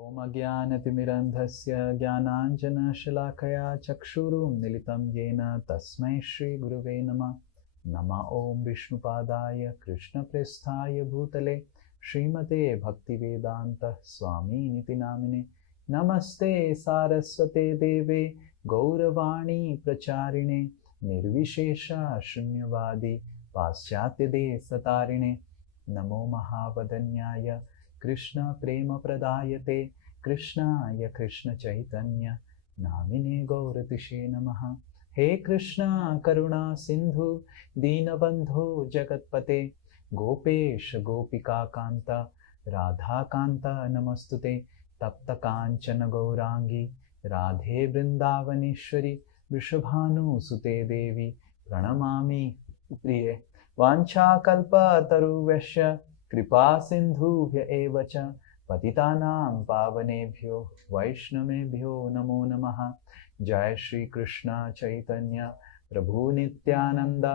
ॐ अज्ञानतिमिरन्धस्य ज्ञानाञ्जनशलाकया चक्षुरुन्मीलितं येन तस्मै श्रीगुरुवे नमः। नमः ॐ विष्णुपादाय कृष्णप्रेष्ठाय भूतले श्रीमते भक्तिवेदान्त स्वामिनिति नामिने। नमस्ते सारस्वते देवे गौरवाणी प्रचारिणे निर्विशेष शून्यवादी पाश्चात्यदेशतारिणे। नमो महावदन्याय कृष्ण प्रेम प्रदायते कृष्णाय कृष्ण चैतन्य नामिने गौरतिषे नमः। हे कृष्ण करुणा सिंधु दीनबंधु जगत्पते गोपेश गोपिका कांता राधा कांता नमस्तुते। तप्त कांचन गौरांगी राधे वृंदावनेश्वरी वृषभानुसुते देवी प्रणमामि प्रिये। वाञ्छाकल्पतरुभ्यश्च कृपा सिन्धुभ्य एव च पतितानां पावनेभ्यो वैष्णवेभ्यो नमो नमः। जय श्री कृष्ण चैतन्य प्रभु नित्यानंद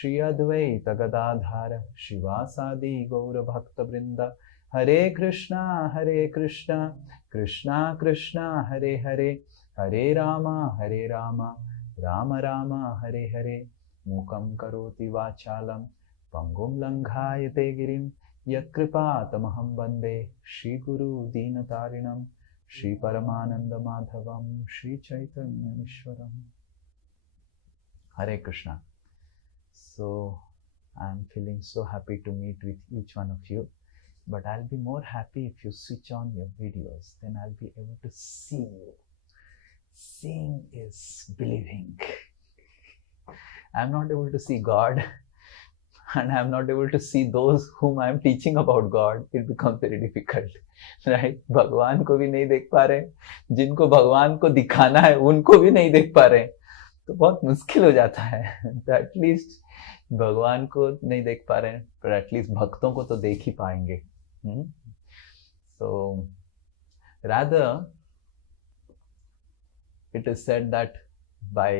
श्री अद्वैत गदाधर शिवासादि गौर भक्त वृंद। हरे कृष्णा कृष्णा कृष्णा हरे हरे हरे राम राम राम हरे हरे। मूकं करोति वाचालं पंगुं लंघायते गिरिं यत्कृपातमहं वन्दे श्रीगुरु दीनतारिणं श्रीपरमानन्दमाधवं श्रीचैतन्यमीश्वरम्। Hare Krishna. So I'm feeling so happy to meet with each one of you, but I'll be more happy if you switch on your videos, then I'll be able to see you. Seeing is believing. I'm not able to see God and I'm not able to see those whom I'm teaching about God. It becomes very difficult, right? भगवान को भी नहीं देख पा रहे, जिनको भगवान को दिखाना है उनको भी नहीं देख पा रहे, तो बहुत मुश्किल हो जाता है। तो एटलीस्ट भगवान को नहीं देख पा रहे हैं, पर एटलीस्ट भक्तों को तो देख ही पाएंगे। So rather it is said that by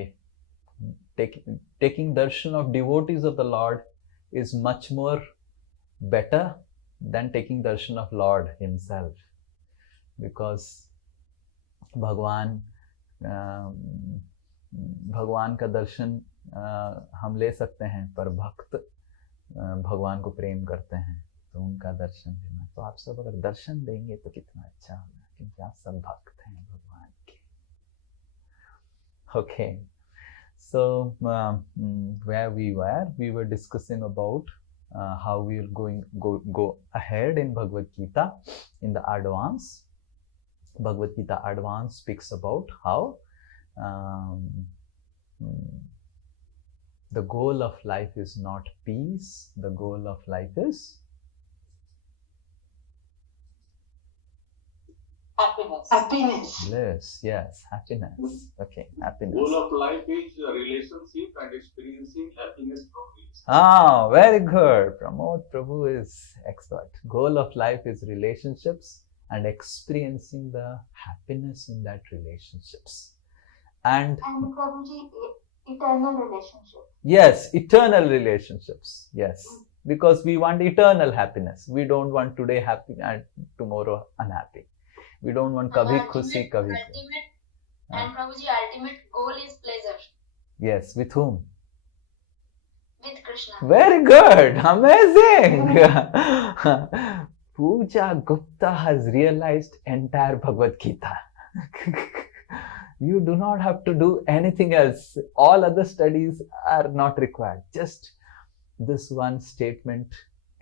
taking darshan of devotees of the Lord is much more better than taking darshan of Lord himself, because भगवान का दर्शन हम ले सकते हैं, पर भक्त भगवान को प्रेम करते हैं तो उनका दर्शन लेना। तो आप सब अगर दर्शन देंगे तो कितना अच्छा होगा, क्योंकि आप सब भक्त हैं भगवान के। Okay. So where we were discussing about how we will go ahead in Bhagavad Gita in the advance. Bhagavad Gita advance speaks about how the goal of life is not peace, the goal of life is happiness. Bliss, yes, happiness. Okay, happiness. Goal of life is relationship and experiencing happiness from it. Ah, very good. Pramod Prabhu is expert. Goal of life is relationships and experiencing the happiness in that relationships. And Prabhuji, eternal relationship. Yes, eternal relationships. Yes, because we want eternal happiness. We don't want today happy and tomorrow unhappy. We don't want kabhi khushi, kabhi gum. And Prabhuji, ultimate goal is pleasure. Yes, with whom? With Krishna. Very good, amazing. Pooja Gupta has realized entire Bhagavad Gita. You do not have to do anything else. All other studies are not required. Just this one statement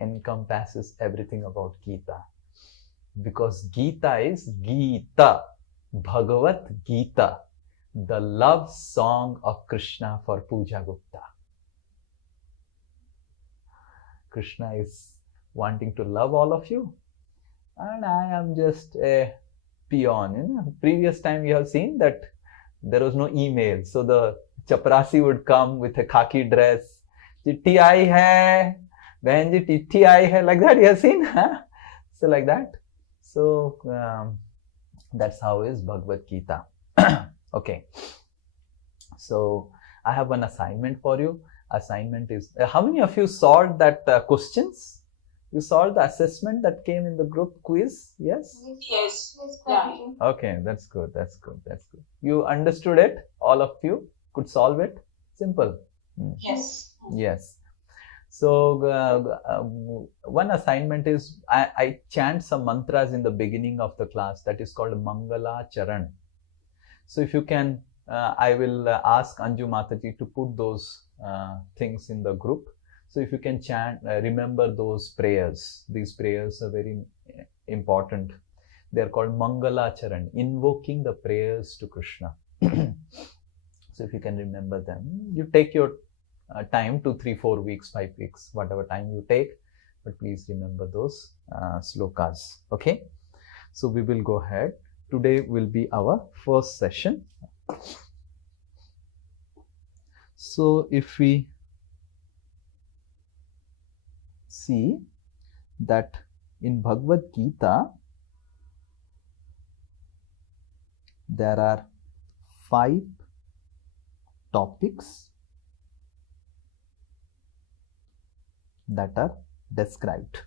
encompasses everything about Gita. Because Gita is Gita, Bhagavad Gita, the love song of Krishna for Pooja Gupta. Krishna is wanting to love all of you, and I am just a peon. Previous time you have seen that there was no email, so the chaprasi would come with a khaki dress. Chitti aayi hai, behan ji chitti aayi hai, like that you have seen, huh? So like that. So that's how is Bhagavad Gita. Okay. So I have one assignment for you. Assignment is, how many of you solved that questions? You solved the assessment that came in the group quiz? Yes? Yes. Yeah. Okay, that's good. That's good. That's good. You understood it? All of you could solve it? Simple. Yes. Yes. So one assignment is I chant some mantras in the beginning of the class that is called Mangala Charan. So if you can, I will ask Anju Mataji to put those things in the group. So if you can chant, remember those prayers. These prayers are very important. They are called Mangala Charan, invoking the prayers to Krishna. So if you can remember them, you take your time, 2, 3, 4 weeks, 5 weeks, whatever time you take, but please remember those slokas. Okay, so we will go ahead. Today will be our first session. So if we see that in Bhagavad Gita there are 5 topics that are described.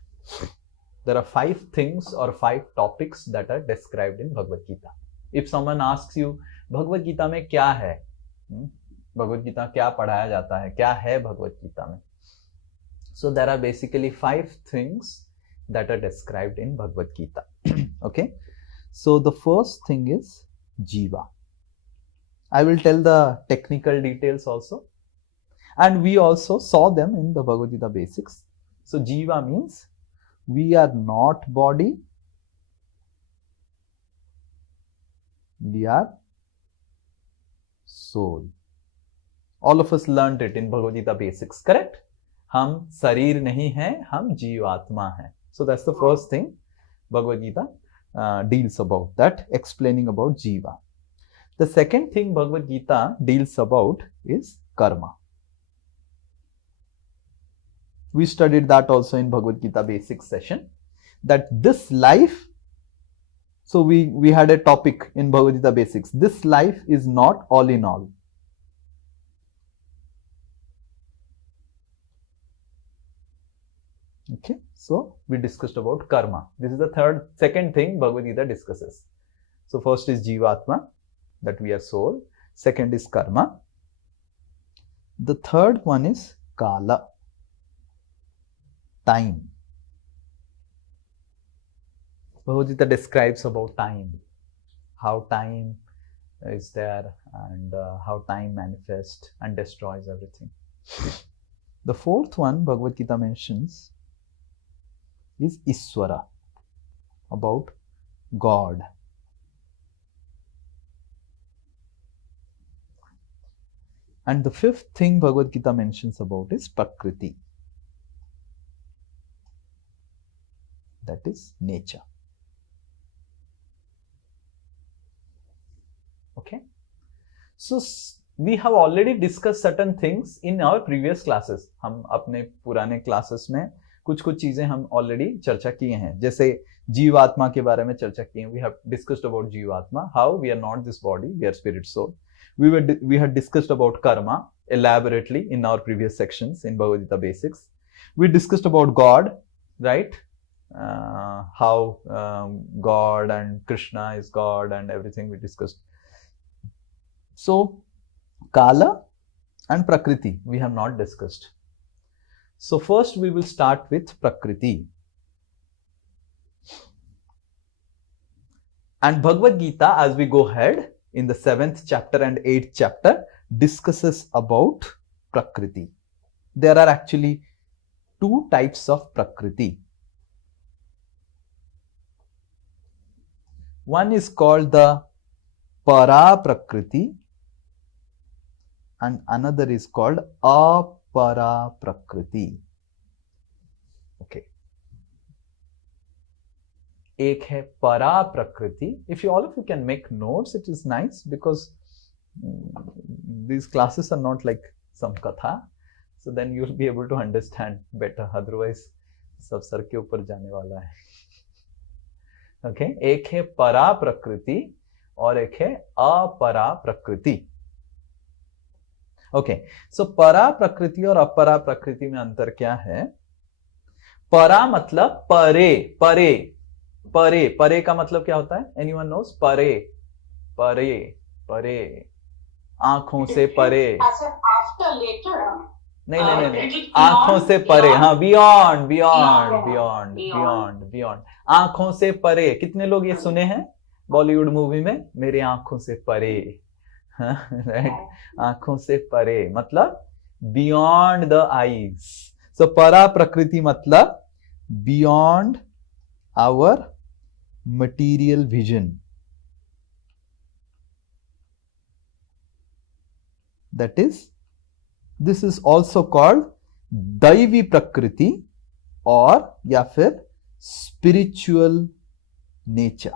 There are 5 things or 5 topics that are described in Bhagavad Gita. If someone asks you, Bhagavad Gita में क्या है? Bhagavad Gita क्या पढ़ाया जाता है? क्या है Bhagavad Gita में? So there are basically 5 things that are described in Bhagavad Gita. Okay. So the first thing is Jiva. I will tell the technical details also. And we also saw them in the Bhagavad Gita basics. So Jiva means we are not body, we are soul. All of us learned it in Bhagavad Gita basics, correct? हम शरीर नहीं हैं, हम जीवात्मा हैं. So that's the first thing Bhagavad Gita deals about, that explaining about Jiva. The second thing Bhagavad Gita deals about is karma. We studied that also in Bhagavad Gita basics session, that this life, so we had a topic in Bhagavad Gita basics, this life is not all in all. Okay, so we discussed about karma. This is the second thing Bhagavad Gita discusses. So first is Jivatma, that we are soul. Second is karma. The third one is Kala, time. Bhagavad Gita describes about time, how time is there and how time manifests and destroys everything. The fourth one Bhagavad Gita mentions is Iswara, about God. And the fifth thing Bhagavad Gita mentions about is Prakriti, that is nature. Okay, so we have already discussed certain things in our previous classes. हम अपने पुराने classes में कुछ चीजें हम already चर्चा किए हैं, जैसे जीवात्मा के बारे में चर्चा की है. We have discussed about जीवात्मा, how we are not this body, we are spirit soul. We had discussed about karma elaborately in our previous sections in Bhagavad Gita basics. We discussed about God, right? How God and Krishna is God and everything we discussed. So Kala and Prakriti we have not discussed. So first we will start with Prakriti. And Bhagavad Gita, as we go ahead in the 7th chapter and 8th chapter, discusses about Prakriti. There are actually 2 types of Prakriti. One is called the Para Prakriti and another is called Apara Prakriti. Okay. एक है परा प्रकृति. If all of you can make notes, it is nice because these classes are not like some katha, so then you will be able to understand better. Otherwise, सब sir के ऊपर जाने वाला है. Okay, एक है परा प्रकृति और एक है अपरा प्रकृति. Okay, so परा प्रकृति और अपरा प्रकृति में अंतर क्या है? परा मतलब परे, परे, परे, परे का मतलब क्या होता है? Anyone nose? परे, परे, परे, आंखों से परे। After later. नहीं नहीं नहीं नहीं, आंखों से परे, हाँ, beyond beyond beyond beyond beyond, आंखों से परे। कितने लोग ये सुने हैं बॉलीवुड मूवी में, मेरे आंखों से परे, राइट? आंखों से परे मतलब बियॉन्ड द आईज। सो परा प्रकृति मतलब beyond our material vision, that is, this is also called दैवी प्रकृति और या फिर स्पिरिचुअल नेचर।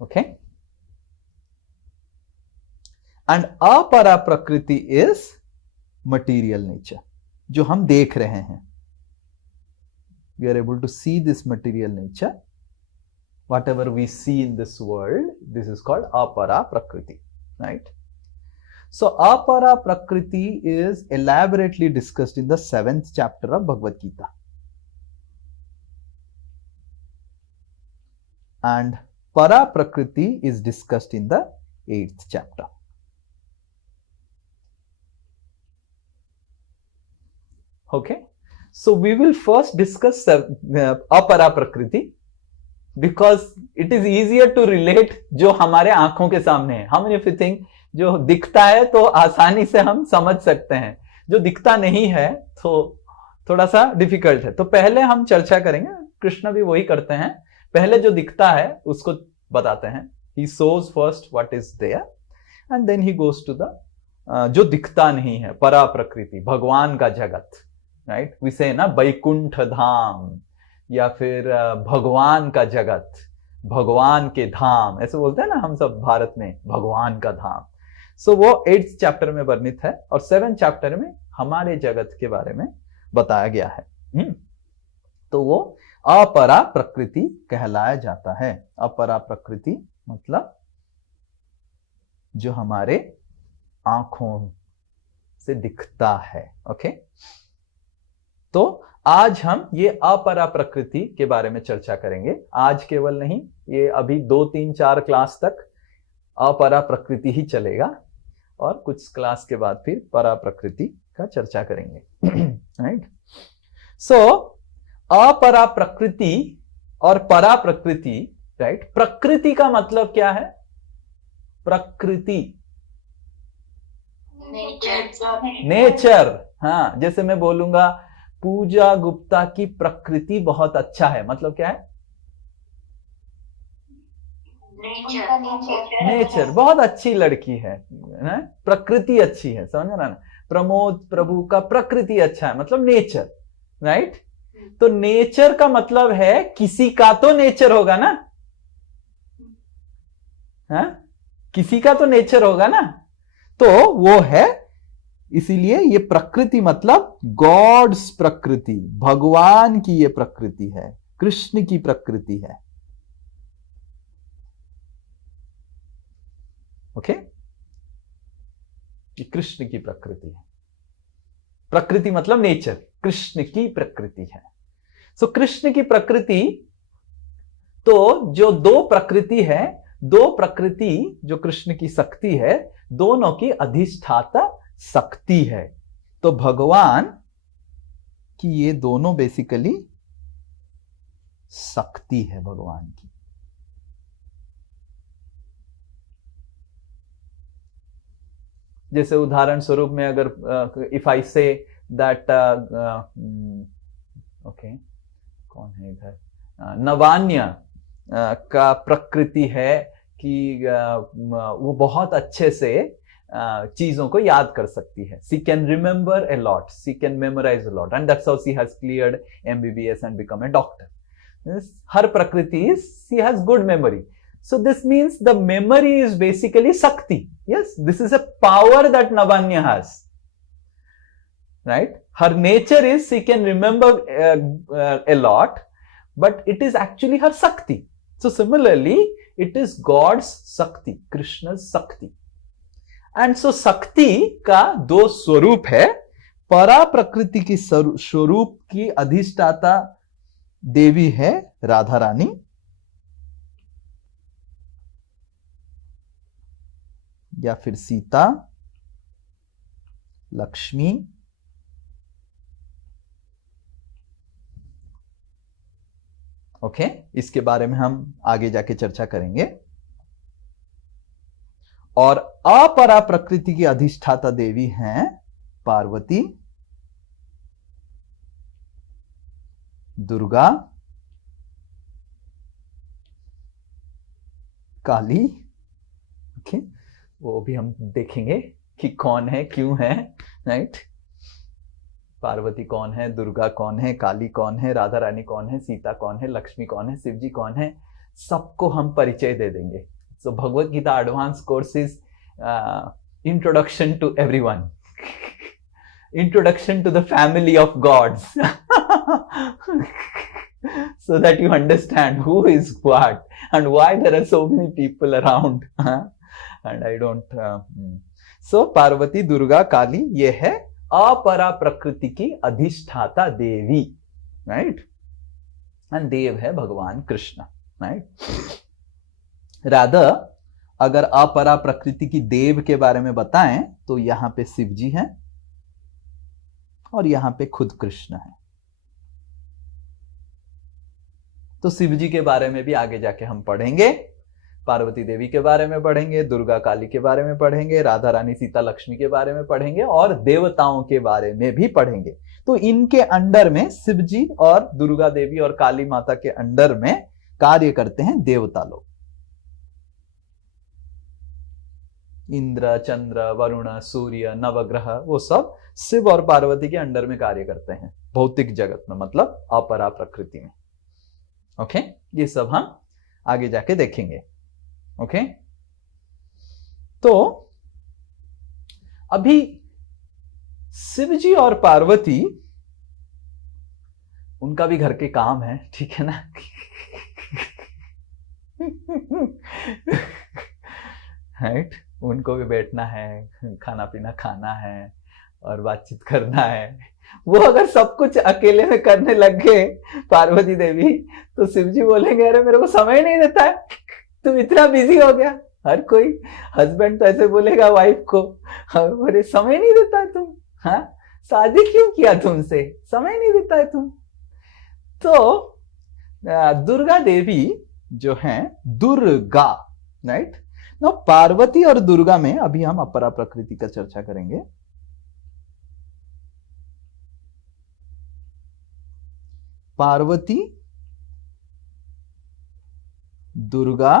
ओके, एंड अपरा प्रकृति इज मटीरियल नेचर, जो हम देख रहे हैं। We are able to see this material nature, whatever we see in this world, this is called apara prakriti, right? So apara prakriti is elaborately discussed in the 7th chapter of Bhagavad Gita, and para prakriti is discussed in the 8th chapter. Okay, so we will first discuss apara prakriti because it is easier to relate जो हमारे आंखों के सामने है। How many of you think जो दिखता है तो आसानी से हम समझ सकते हैं, जो दिखता नहीं है तो थोड़ा सा डिफिकल्ट है। तो पहले हम चर्चा करेंगे, कृष्ण भी वही करते हैं, पहले जो दिखता है उसको बताते हैं। He shows first what is there and then he goes to the जो दिखता नहीं है, परा प्रकृति, भगवान का जगत, राइट? We say ना वैकुंठ धाम या फिर भगवान का जगत, भगवान के धाम, ऐसे बोलते हैं ना हम सब भारत में, भगवान का धाम। सो वो 8th चैप्टर में वर्णित है और 7th चैप्टर में हमारे जगत के बारे में बताया गया है। तो वो अपरा प्रकृति कहलाया जाता है। अपरा प्रकृति मतलब जो हमारे आंखों से दिखता है। ओके, तो आज हम ये अपरा प्रकृति के बारे में चर्चा करेंगे। आज केवल नहीं, ये अभी 2, 3, 4 क्लास तक अपरा प्रकृति ही चलेगा और कुछ क्लास के बाद फिर परा प्रकृति का चर्चा करेंगे, राइट? सो अपरा प्रकृति और परा प्रकृति, राइट? प्रकृति का मतलब क्या है? प्रकृति नेचर। हाँ, जैसे मैं बोलूंगा पूजा गुप्ता की प्रकृति बहुत अच्छा है, मतलब क्या है? नेचर, बहुत अच्छी लड़की है ना? प्रकृति अच्छी है, समझ रहा ना? प्रमोद प्रभु का प्रकृति अच्छा है, मतलब नेचर, राइट? तो नेचर का मतलब है किसी का तो नेचर होगा ना, हाँ? किसी का तो नेचर होगा ना, तो वो है, इसीलिए ये प्रकृति मतलब गॉड्स प्रकृति, भगवान की ये प्रकृति है, कृष्ण की प्रकृति है। ओके, ये कृष्ण की प्रकृति है। प्रकृति मतलब नेचर, कृष्ण की प्रकृति है। सो कृष्ण की प्रकृति, तो जो 2 प्रकृति है, 2 प्रकृति जो कृष्ण की शक्ति है, दोनों की अधिष्ठाता शक्ति है। तो भगवान की ये दोनों बेसिकली शक्ति है भगवान की। जैसे उदाहरण स्वरूप में अगर if I say that, okay, कौन है इधर, नवान्य का प्रकृति है कि वो बहुत अच्छे से चीजों को याद कर सकती है। She can remember a lot, she can memorise a lot, and that's how she has cleared MBBS and become a doctor. Her प्रकृति, she has good memory. So this means the memory is basically Shakti. Yes, this is a power that Navanya has. Right? Her nature is she can remember a lot, but it is actually her Shakti. So similarly, it is God's Shakti, Krishna's Shakti. And so शक्ति का दो स्वरूप है। परा प्रकृति की स्वरूप की अधिष्ठाता देवी है राधा रानी, या फिर सीता, लक्ष्मी, ओके इसके बारे में हम आगे जाके चर्चा करेंगे। और अपरा प्रकृति की अधिष्ठाता देवी हैं पार्वती, दुर्गा, काली, ओके वो भी हम देखेंगे कि कौन है, क्यों है, राइट। पार्वती कौन है, दुर्गा कौन है, काली कौन है, राधा रानी कौन है, सीता कौन है, लक्ष्मी कौन है, शिव जी कौन है, सबको हम परिचय दे देंगे। So Bhagavad Gita advance course is introduction to everyone, introduction to the family of gods, so that you understand who is what and why there are so many people around. And I don't so Parvati, Durga, Kali, ये है अपरा प्रकृति की अधिष्ठाता देवी, right. And देव है भगवान Krishna, right. Radha अगर अपरा प्रकृति की देव के बारे में बताएं तो यहां पे शिव जी हैं और यहां पे खुद कृष्ण है। तो शिव जी के बारे में भी आगे जाके हम पढ़ेंगे, पार्वती देवी के बारे में पढ़ेंगे, दुर्गा काली के बारे में पढ़ेंगे, राधा रानी सीता लक्ष्मी के बारे में पढ़ेंगे और देवताओं के बारे में भी पढ़ेंगे। तो इनके अंडर में शिव जी और दुर्गा देवी और काली माता के अंडर में कार्य करते हैं देवता लोग। इंद्र, चंद्र, वरुण, सूर्य, नवग्रह, वो सब शिव और पार्वती के अंडर में कार्य करते हैं भौतिक जगत में, मतलब अपरा प्रकृति में। ओके ये सब हम आगे जाके देखेंगे। ओके तो अभी शिव जी और पार्वती, उनका भी घर के काम है, ठीक है ना। राइट, उनको भी बैठना है, खाना पीना खाना है और बातचीत करना है। वो अगर सब कुछ अकेले में करने लग गए पार्वती देवी, तो शिव जी बोलेंगे अरे मेरे को समय नहीं देता है, तुम इतना बिजी हो गया। हर कोई हस्बैंड तो ऐसे बोलेगा वाइफ को, अरे समय नहीं देता है तुम, हाँ शादी क्यों किया तुमसे, समय नहीं देता है तुम। तो दुर्गा देवी जो हैं, दुर्गा, राइट। नो पार्वती और दुर्गा में अभी हम अपरा प्रकृति का चर्चा करेंगे। पार्वती, दुर्गा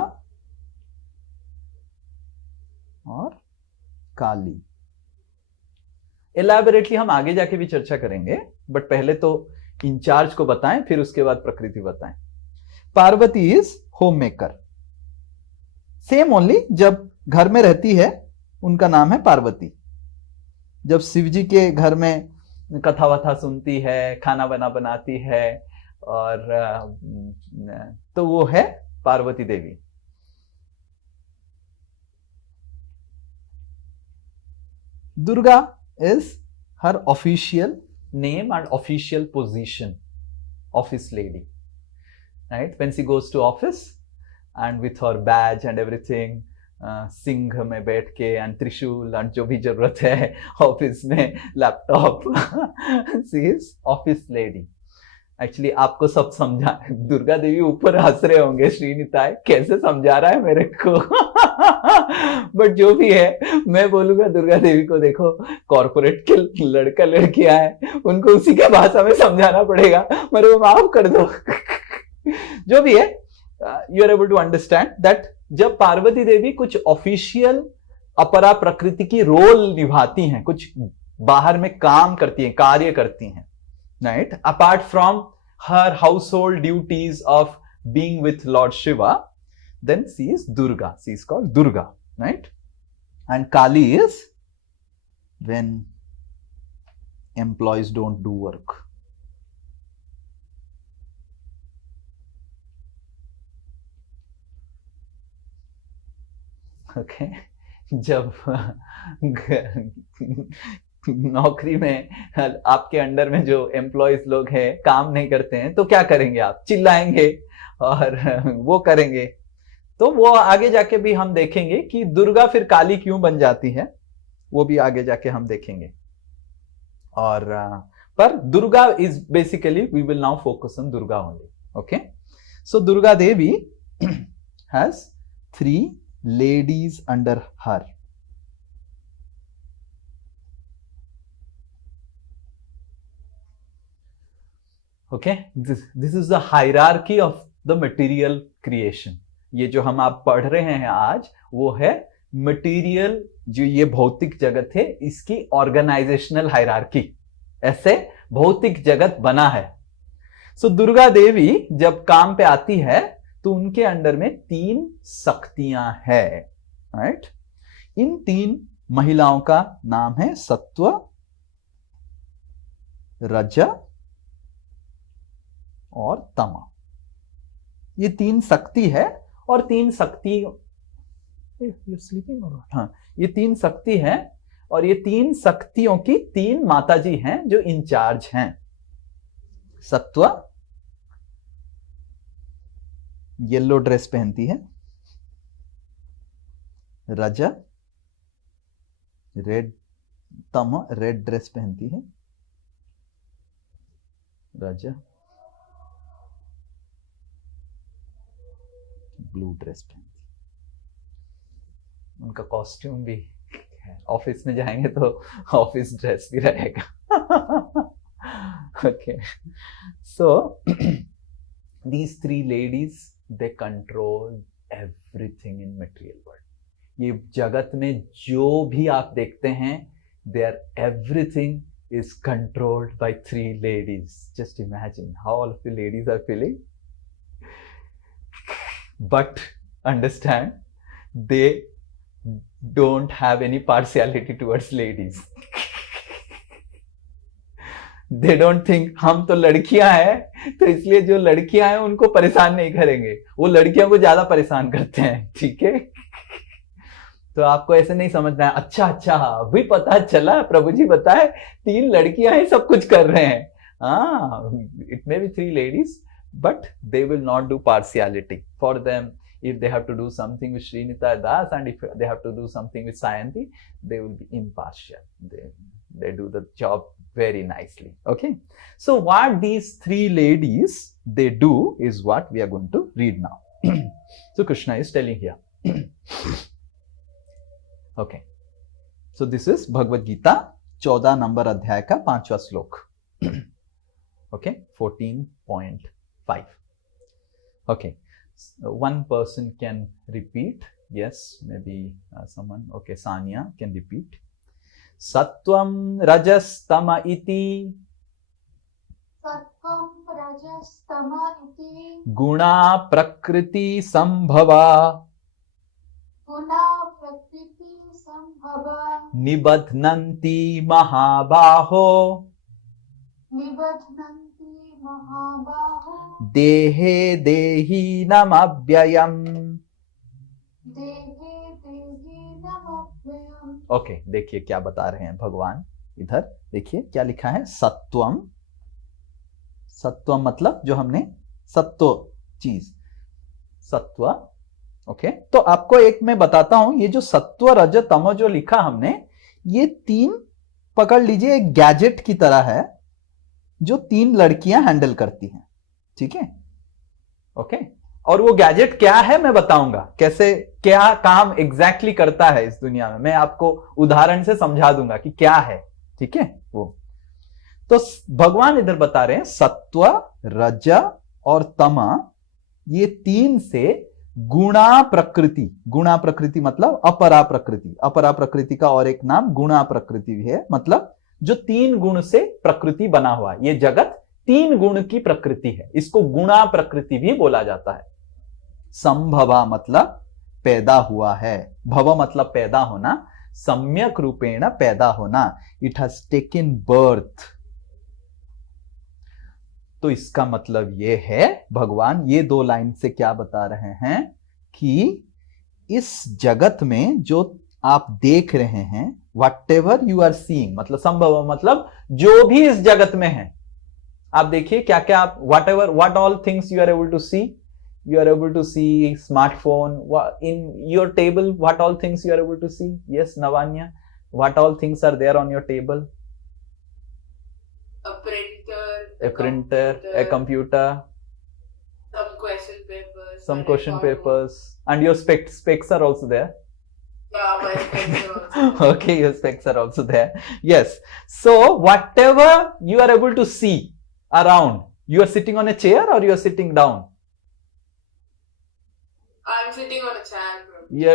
और काली, एलैबोरेटली हम आगे जाके भी चर्चा करेंगे, बट पहले तो इंचार्ज को बताएं, फिर उसके बाद प्रकृति बताएं। Parvati is home maker, same only, जब घर में रहती है उनका नाम है पार्वती। जब शिव जी के घर में कथा वथा सुनती है, खाना बनाती है, और तो वो है पार्वती देवी। Durga is her official name and official position, office lady, right? When she goes to office and with her badge and everything, Singh में बैठ के एंड त्रिशूल एंड जो भी जरूरत है ऑफिस में, laptop, she is office lady. Actually आपको सब समझा, दुर्गा देवी ऊपर हंस रहे होंगे, श्रीनिताय कैसे समझा रहा है मेरे को। बट जो भी है मैं बोलूंगा, दुर्गा देवी को देखो, कॉर्पोरेट के लड़का लड़कियां हैं, उनको उसी के भाषा में समझाना पड़ेगा, मेरे को माफ कर दो। जो भी है, you are able to understand that जब पार्वती देवी कुछ ऑफिशियल अपरा प्रकृति की रोल निभाती हैं, कुछ बाहर में काम करती हैं, कार्य करती हैं, right, apart from her household duties of being with Lord Shiva, then she is Durga, she is called Durga, right? And Kali is when employees don't do work. Okay, जब नौकरी में आपके अंडर में जो एम्प्लॉयज लोग हैं काम नहीं करते हैं तो क्या करेंगे? आप चिल्लाएंगे और वो करेंगे। तो वो आगे जाके भी हम देखेंगे कि दुर्गा फिर काली क्यों बन जाती है, वो भी आगे जाके हम देखेंगे। और पर Durga is basically, we will now focus on Durga only. Okay, so Durga Devi has 3 ladies under her. Okay, this is the hierarchy of the material creation. ये जो हम आप पढ़ रहे हैं आज वो है मटेरियल, जो ये भौतिक जगत है इसकी ऑर्गेनाइजेशनल हायरार्की, ऐसे भौतिक जगत बना है। सो दुर्गा देवी जब काम पे आती है तो उनके अंडर में 3 शक्तियां हैं, राइट। इन 3 महिलाओं का नाम है सत्व, रज और तम। ये 3 शक्ति है और 3 शक्ति, हाँ, ये 3 शक्ति है और ये 3 शक्तियों की 3 माताजी हैं जो इंचार्ज हैं। सत्व येलो ड्रेस पहनती है, रजा रेड, तम रेड ड्रेस पहनती है, रजा ब्लू ड्रेस पहनती है। उनका कॉस्ट्यूम भी है, ऑफिस में जाएंगे तो ऑफिस ड्रेस भी रहेगा। Okay, so these 3 ladies, they control everything in material world. ये जगत में जो भी आप देखते हैं, their everything is controlled by 3 ladies. Just imagine how all of the ladies are feeling. But understand, they don't have any partiality towards ladies. They don't think हम तो लड़कियां हैं तो इसलिए जो लड़कियां हैं उनको परेशान नहीं करेंगे, वो लड़कियों को ज्यादा परेशान करते हैं, ठीक है। तो आपको ऐसे नहीं समझना है, अच्छा अभी पता चला, प्रभु जी बताए 3 लड़कियां हैं सब कुछ कर रहे हैं। हाँ, it may be 3 ladies but they will not do partiality. For them, if they have to do something with Srinita Das and if they have to do something with Sayanti, they will be impartial. They do the job very nicely. Okay, so what these 3 ladies they do is what we are going to read now. So Krishna is telling here. Okay, so this is Bhagavad Gita 14 number अध्याय का 5वां श्लोक। Okay, 14.5. Okay, one person can repeat. Yes, maybe someone. Okay, Sanya can repeat. Sattvam rajastama iti guna prakriti sambhava nibadhnanti mahabaho देहे देही नमव्ययम्। Okay, देखिए क्या बता रहे हैं भगवान। इधर देखिए क्या लिखा है, सत्वम। सत्वम मतलब जो हमने सत्व चीज, सत्व। ओके, तो आपको एक मैं बताता हूं, ये जो सत्व रज तम जो लिखा हमने, ये 3 पकड़ लीजिए, एक गैजेट की तरह है जो 3 लड़कियां हैंडल करती हैं, ठीक है। ओके, और वो गैजेट क्या है मैं बताऊंगा, कैसे क्या काम एग्जैक्टली करता है इस दुनिया में, मैं आपको उदाहरण से समझा दूंगा कि क्या है, ठीक है। वो तो भगवान इधर बता रहे हैं सत्व रज और तम, ये 3 से गुणा प्रकृति। गुणा प्रकृति मतलब अपरा प्रकृति। अपरा प्रकृति का और एक नाम गुणा प्रकृति भी है, मतलब जो 3 गुण से प्रकृति बना हुआ है। ये जगत 3 गुण की प्रकृति है, इसको गुणा प्रकृति भी बोला जाता है। संभवा मतलब पैदा हुआ है, भव मतलब पैदा होना, सम्यक रूपेण पैदा होना, इट हैज टेकन बर्थ। तो इसका मतलब ये है, भगवान ये 2 लाइन से क्या बता रहे हैं कि इस जगत में जो आप देख रहे हैं, whatever you are seeing मतलब संभव मतलब जो भी इस जगत में है, आप देखिए क्या क्या आप whatever what all things you are able to see, you are able to see smartphone in your table, what all things you are able to see? Yes, Navanya, what all things are there on your table? A printer, a computer, some question papers, some question papers, and your specs are also there. Yeah, my specs are also Okay, your specs are also there. Yes, so whatever you are able to see around, you are sitting on a chair or you are sitting down? I'm sitting on a chair.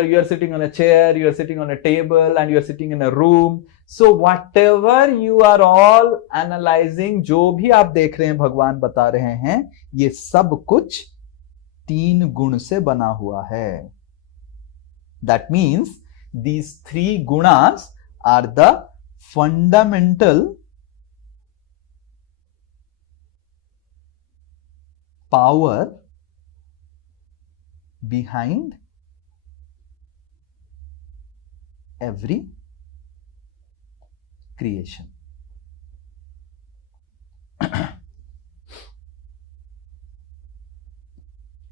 You are sitting on a chair, you are sitting on a table, and you are sitting in a room. So whatever you are all analyzing, जो भी आप देख रहे हैं भगवान बता रहे हैं, ये सब कुछ 3 गुण से बना हुआ है. That means these 3 gunas are the fundamental power behind every creation.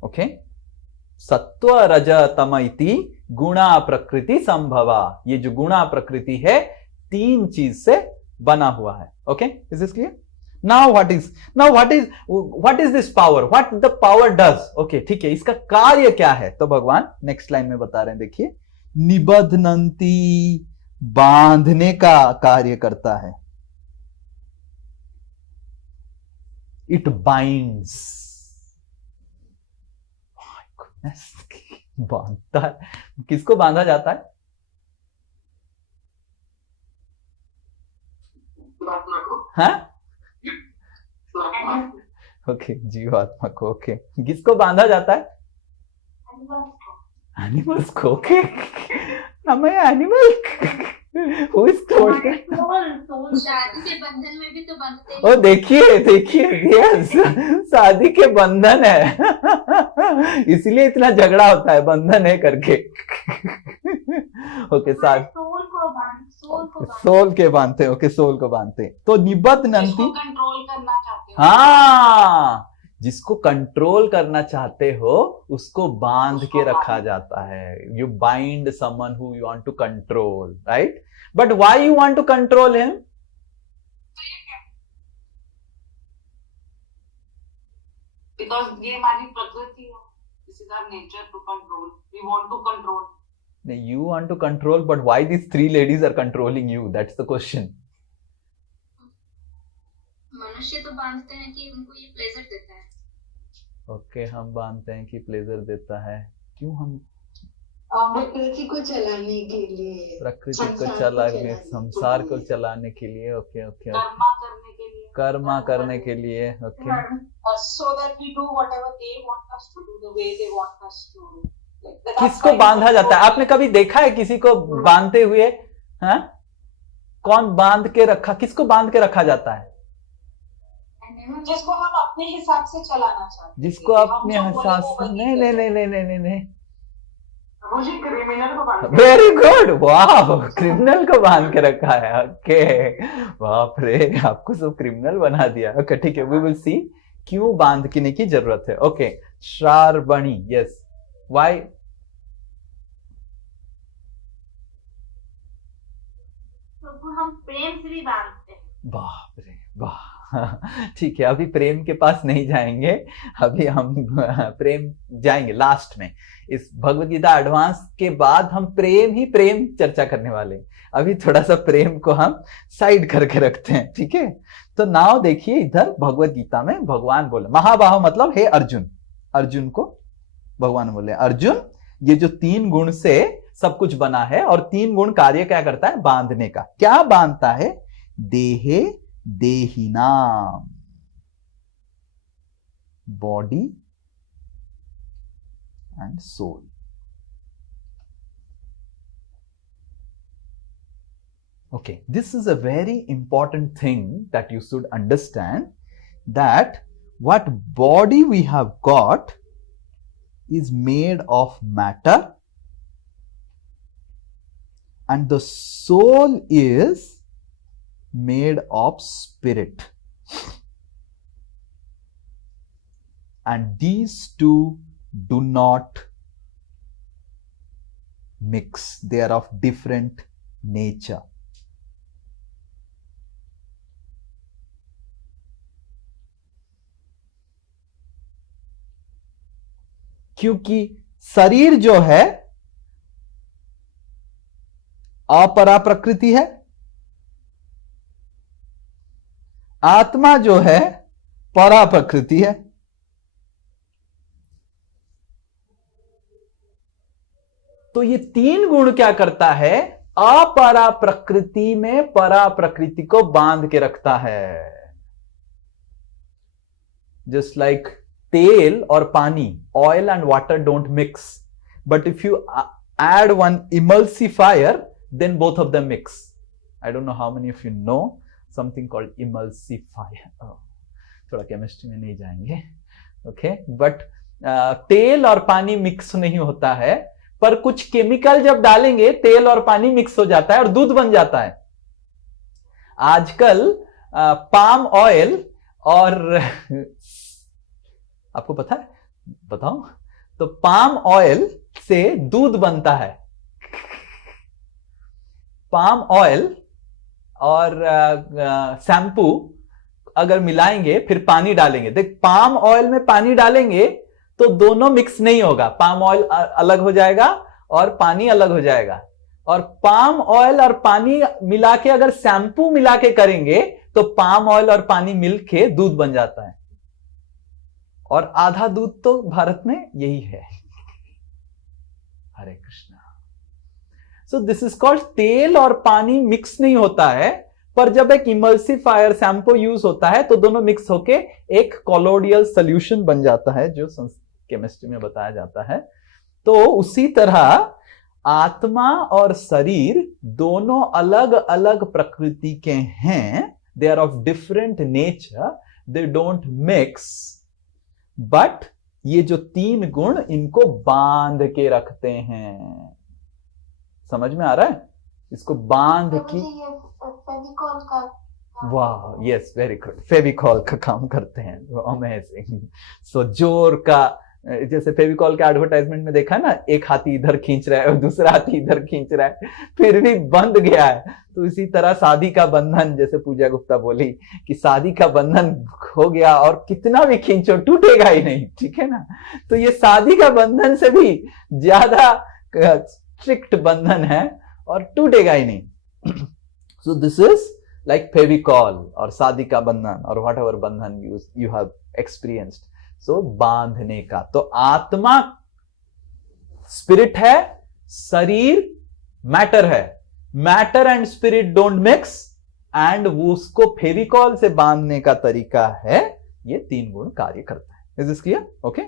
Okay, सत्व रज तम इति गुणा प्रकृति संभवा. ये जो गुणा प्रकृति है 3 चीज से बना हुआ है. Okay, is this clear? Now what is this power? What the power does? Okay, ठीक है, इसका कार्य क्या है? तो भगवान नेक्स्ट लाइन में बता रहे हैं, देखिए, निबध्नन्ति बांधने का कार्य करता है. It binds. बांधता है. किसको बांधा जाता है? हाँ, ओके, जीवात्मा को. ओके, किसको बांधा जाता है? एनिमल्स को. ओके, हमें एनिमल हु इज टोल्ड. शादी के बंधन में भी तो बंधते हैं. ओ देखिए, यस, शादी के बंधन है. इसलिए इतना झगड़ा होता है, बंधन है करके. ओके, सोल के बांधते हैं. ओके, सोल को बांधते हैं. तो निबध्नन्ति कंट्रोल करना चाहते हो. हाँ, जिसको कंट्रोल करना चाहते हो उसको बांध के रखा जाता है. You bind someone who you want to control, right? But why you want to control him? Because ये हमारी प्रकृति है. This is our nature to control. We want to control. You want to control, but why these 3 ladies are controlling you? That's the question. मनुष्य तो बांधते हैं कि उनको ये प्लेजर देता है. ओके, हम बांधते हैं कि प्लेजर देता है. क्यों? हम प्रकृति को चलाने के लिए, प्रकृति को चलाने, संसार को चलाने के लिए. ओके, कर्मा करने के लिए. कर्मा करने के लिए. Okay, so that we do whatever they want us to do, the way they want us to do. किसको बांधा जाता है? आपने कभी देखा है किसी को बांधते हुए? हाँ, कौन बांध के रखा? किसको बांध के रखा जाता है? जिसको हम अपने हिसाब से चलाना चाहते हैं. जिसको अपने हिसाब से. नहीं, मुझे क्रिमिनल को बांध. वेरी गुड, वाह, क्रिमिनल को बांध के रखा है. ओके, बाप रे, आपको सब क्रिमिनल बना दिया. ओके, ठीक है, वी विल सी क्यों बांधने की जरूरत है. Okay, Shravani, yes, why? हम प्रेम से भी बांधते हैं. बाप रे, वाह. ठीक है, अभी प्रेम के पास नहीं जाएंगे. अभी हम प्रेम जाएंगे लास्ट में. इस भगवद गीता एडवांस के बाद हम प्रेम चर्चा करने वाले हैं. अभी थोड़ा सा प्रेम को हम साइड करके रखते हैं. ठीक है, तो नाउ देखिए, इधर भगवद गीता में भगवान बोले, महाबाहो मतलब हे अर्जुन. अर्जुन को भगवान बोले, अर्जुन, ये जो 3 गुण से सब कुछ बना है, और 3 गुण कार्य क्या करता है? बांधने का. क्या बांधता है? देहे देहिनाम, body and soul. Okay, this is a very important thing that you should understand, that what body we have got is made of matter and the soul is made of spirit. And these two do not mix. They are of different nature. क्योंकि शरीर जो है अपरा प्रकृति है, आत्मा जो है परा प्रकृति है. तो ये तीन गुण क्या करता है? अपरा प्रकृति में परा प्रकृति को बांध के रखता है. जस्ट लाइक तेल और पानी, oil and water don't mix, but if you add one emulsifier, then both of them mix. I don't know how many of you know something called emulsifier. थोड़ा केमिस्ट्री में नहीं जाएंगे, ओके. बट तेल और पानी मिक्स नहीं होता है, पर कुछ केमिकल जब डालेंगे तेल और पानी मिक्स हो जाता है और दूध बन जाता है. आजकल पाम ऑयल और आपको पता है, बताओ तो, पाम ऑयल से दूध बनता है. पाम ऑयल और शैम्पू अगर मिलाएंगे फिर पानी डालेंगे, देख पाम ऑयल में पानी डालेंगे तो दोनों मिक्स नहीं होगा. पाम ऑयल अलग हो जाएगा और पानी अलग हो जाएगा. और पाम ऑयल और पानी मिला के अगर शैम्पू मिला के करेंगे तो पाम ऑयल और पानी मिलके दूध बन जाता है. और आधा दूध तो भारत में यही है. Hare Krishna. So this is called तेल और पानी मिक्स नहीं होता है, पर जब एक इमल्सिफायर शैम्पू यूज होता है तो दोनों मिक्स होके एक कोलोडियल सोल्यूशन बन जाता है, जो केमिस्ट्री में बताया जाता है. तो उसी तरह आत्मा और शरीर दोनों अलग अलग प्रकृति के हैं. They are of different nature, they don't mix, but ये जो तीन गुण इनको बांध के रखते हैं. समझ में आ रहा है? इसको बांध की, फेविकॉल का, वाह, यस, वेरी गुड, फेविकॉल का काम करते हैं. अमेजिंग. सो जोर का, जैसे फेविकॉल के एडवर्टाइजमेंट में देखा ना, एक हाथी इधर खींच रहा है और दूसरा हाथी इधर खींच रहा है, फिर भी बंध गया है. तो इसी तरह शादी का बंधन, जैसे पूजा गुप्ता बोली कि शादी का बंधन हो गया और कितना भी खींचो टूटेगा ही नहीं, ठीक है ना. तो ये शादी का बंधन से भी ज्यादा स्ट्रिक्ट बंधन है और टूटेगा ही नहीं. सो दिस इज लाइक फेविकॉल और शादी का बंधन और व्हाट एवर बंधन यू हैव एक्सपीरियंस्ड. सो बांधने का. तो आत्मा स्पिरिट है, शरीर मैटर है. Matter and spirit don't mix, and वो उसको फेविकॉल से बांधने का तरीका है. ये तीन गुण कार्य करता है. Is this clear? Okay.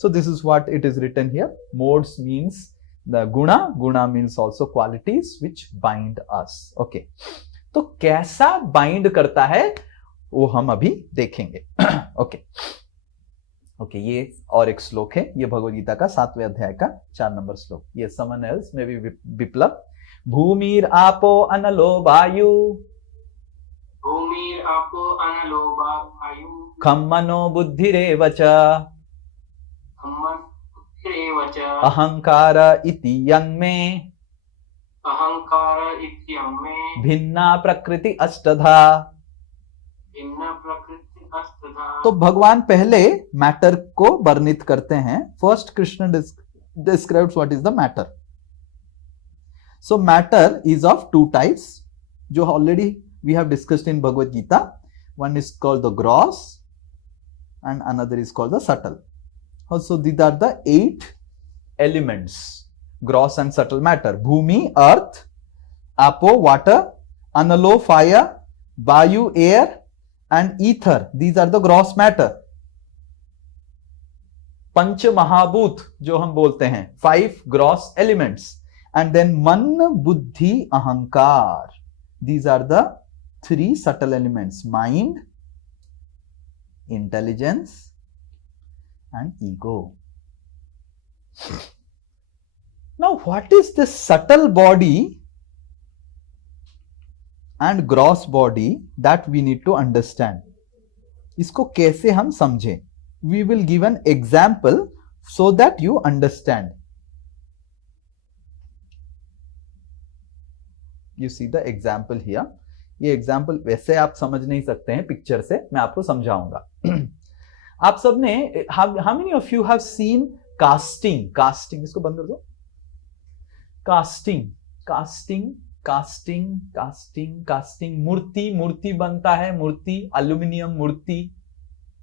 So this is what it is written here. Modes means the guna, guna means also qualities which bind us. Okay. तो कैसा बाइंड करता है वो हम अभी देखेंगे. Okay okay. ये और एक श्लोक है, ये भगवद गीता का 7वें अध्याय का 4 नंबर श्लोक. ये समन एल्स में भी विप्लव. भूमिर आपो अनलो वायु, भूमिर आपो अनलो वायु, खम मनो बुद्धिरेव च, खम्मन बुद्धिरेव च, अहंकार इति यन्मे, अहंकार इत्यम्मे, भिन्ना प्रकृति अष्टधा. भिन्न प्रकृति अष्टधा. तो भगवान पहले मैटर को वर्णित करते हैं. First Krishna describes what is the matter. So matter is of 2 types, जो already we have discussed in Bhagavad Gita. One is called the gross and another is called the subtle. So these are the 8 elements, gross and subtle matter. भूमि earth, आपो water, अनलो fire, वायु air and ether, these are the gross matter. पंच महाभूत जो हम बोलते हैं, 5 gross elements. And then मन, बुद्धि, अहंकार, these are the 3 subtle elements: mind, intelligence and ego. Now what is this subtle body and gross body that we need to understand. इसको कैसे हम समझें? We will give an example so that you understand. You see the example here. ये example वैसे आप समझ नहीं सकते हैं पिक्चर से, मैं आपको समझाऊंगा. आप सबने how many of you have seen casting? Casting इसको बंद कर दो. कास्टिंग मूर्ति बनता है. मूर्ति, एल्यूमिनियम मूर्ति.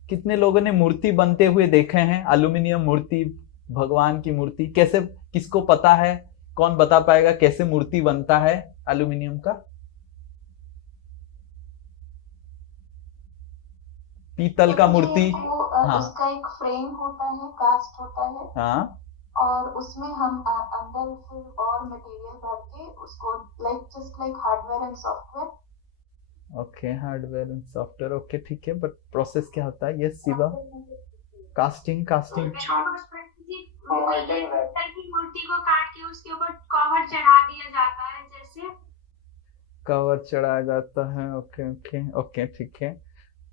कितने लोगों ने मूर्ति बनते हुए देखे हैं? एल्यूमिनियम मूर्ति, भगवान की मूर्ति. कैसे, किसको पता है? कौन बता पाएगा कैसे मूर्ति बनता है एल्यूमिनियम का? पीतल का मूर्ति. हाँ, उसका एक फ्रेम होता है, कास्ट होता है. हाँ, और उसमें हम अंदर फिर और मटेरियल भर के उसको just like hardware and software. Okay, hardware and software. Okay, ठीक है, बट प्रोसेस क्या होता है? यस शिवा. कास्टिंग मूर्ति को काट के उसके ऊपर कवर चढ़ा दिया जाता है, जैसे कवर चढ़ाया जाता है. ओके, ठीक है.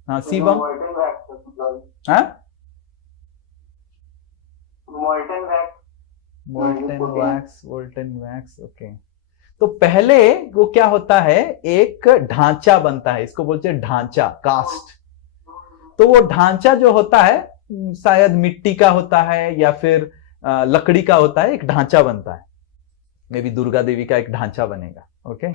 हाँ शिवम. हाँ, वोल्टन वैक्स. ओके, तो पहले वो क्या होता है? एक ढांचा बनता है, इसको बोलते हैं ढांचा, कास्ट. तो वो ढांचा जो होता है शायद मिट्टी का होता है या फिर लकड़ी का होता है. एक ढांचा बनता है. मे बी दुर्गा देवी का एक ढांचा बनेगा. ओके,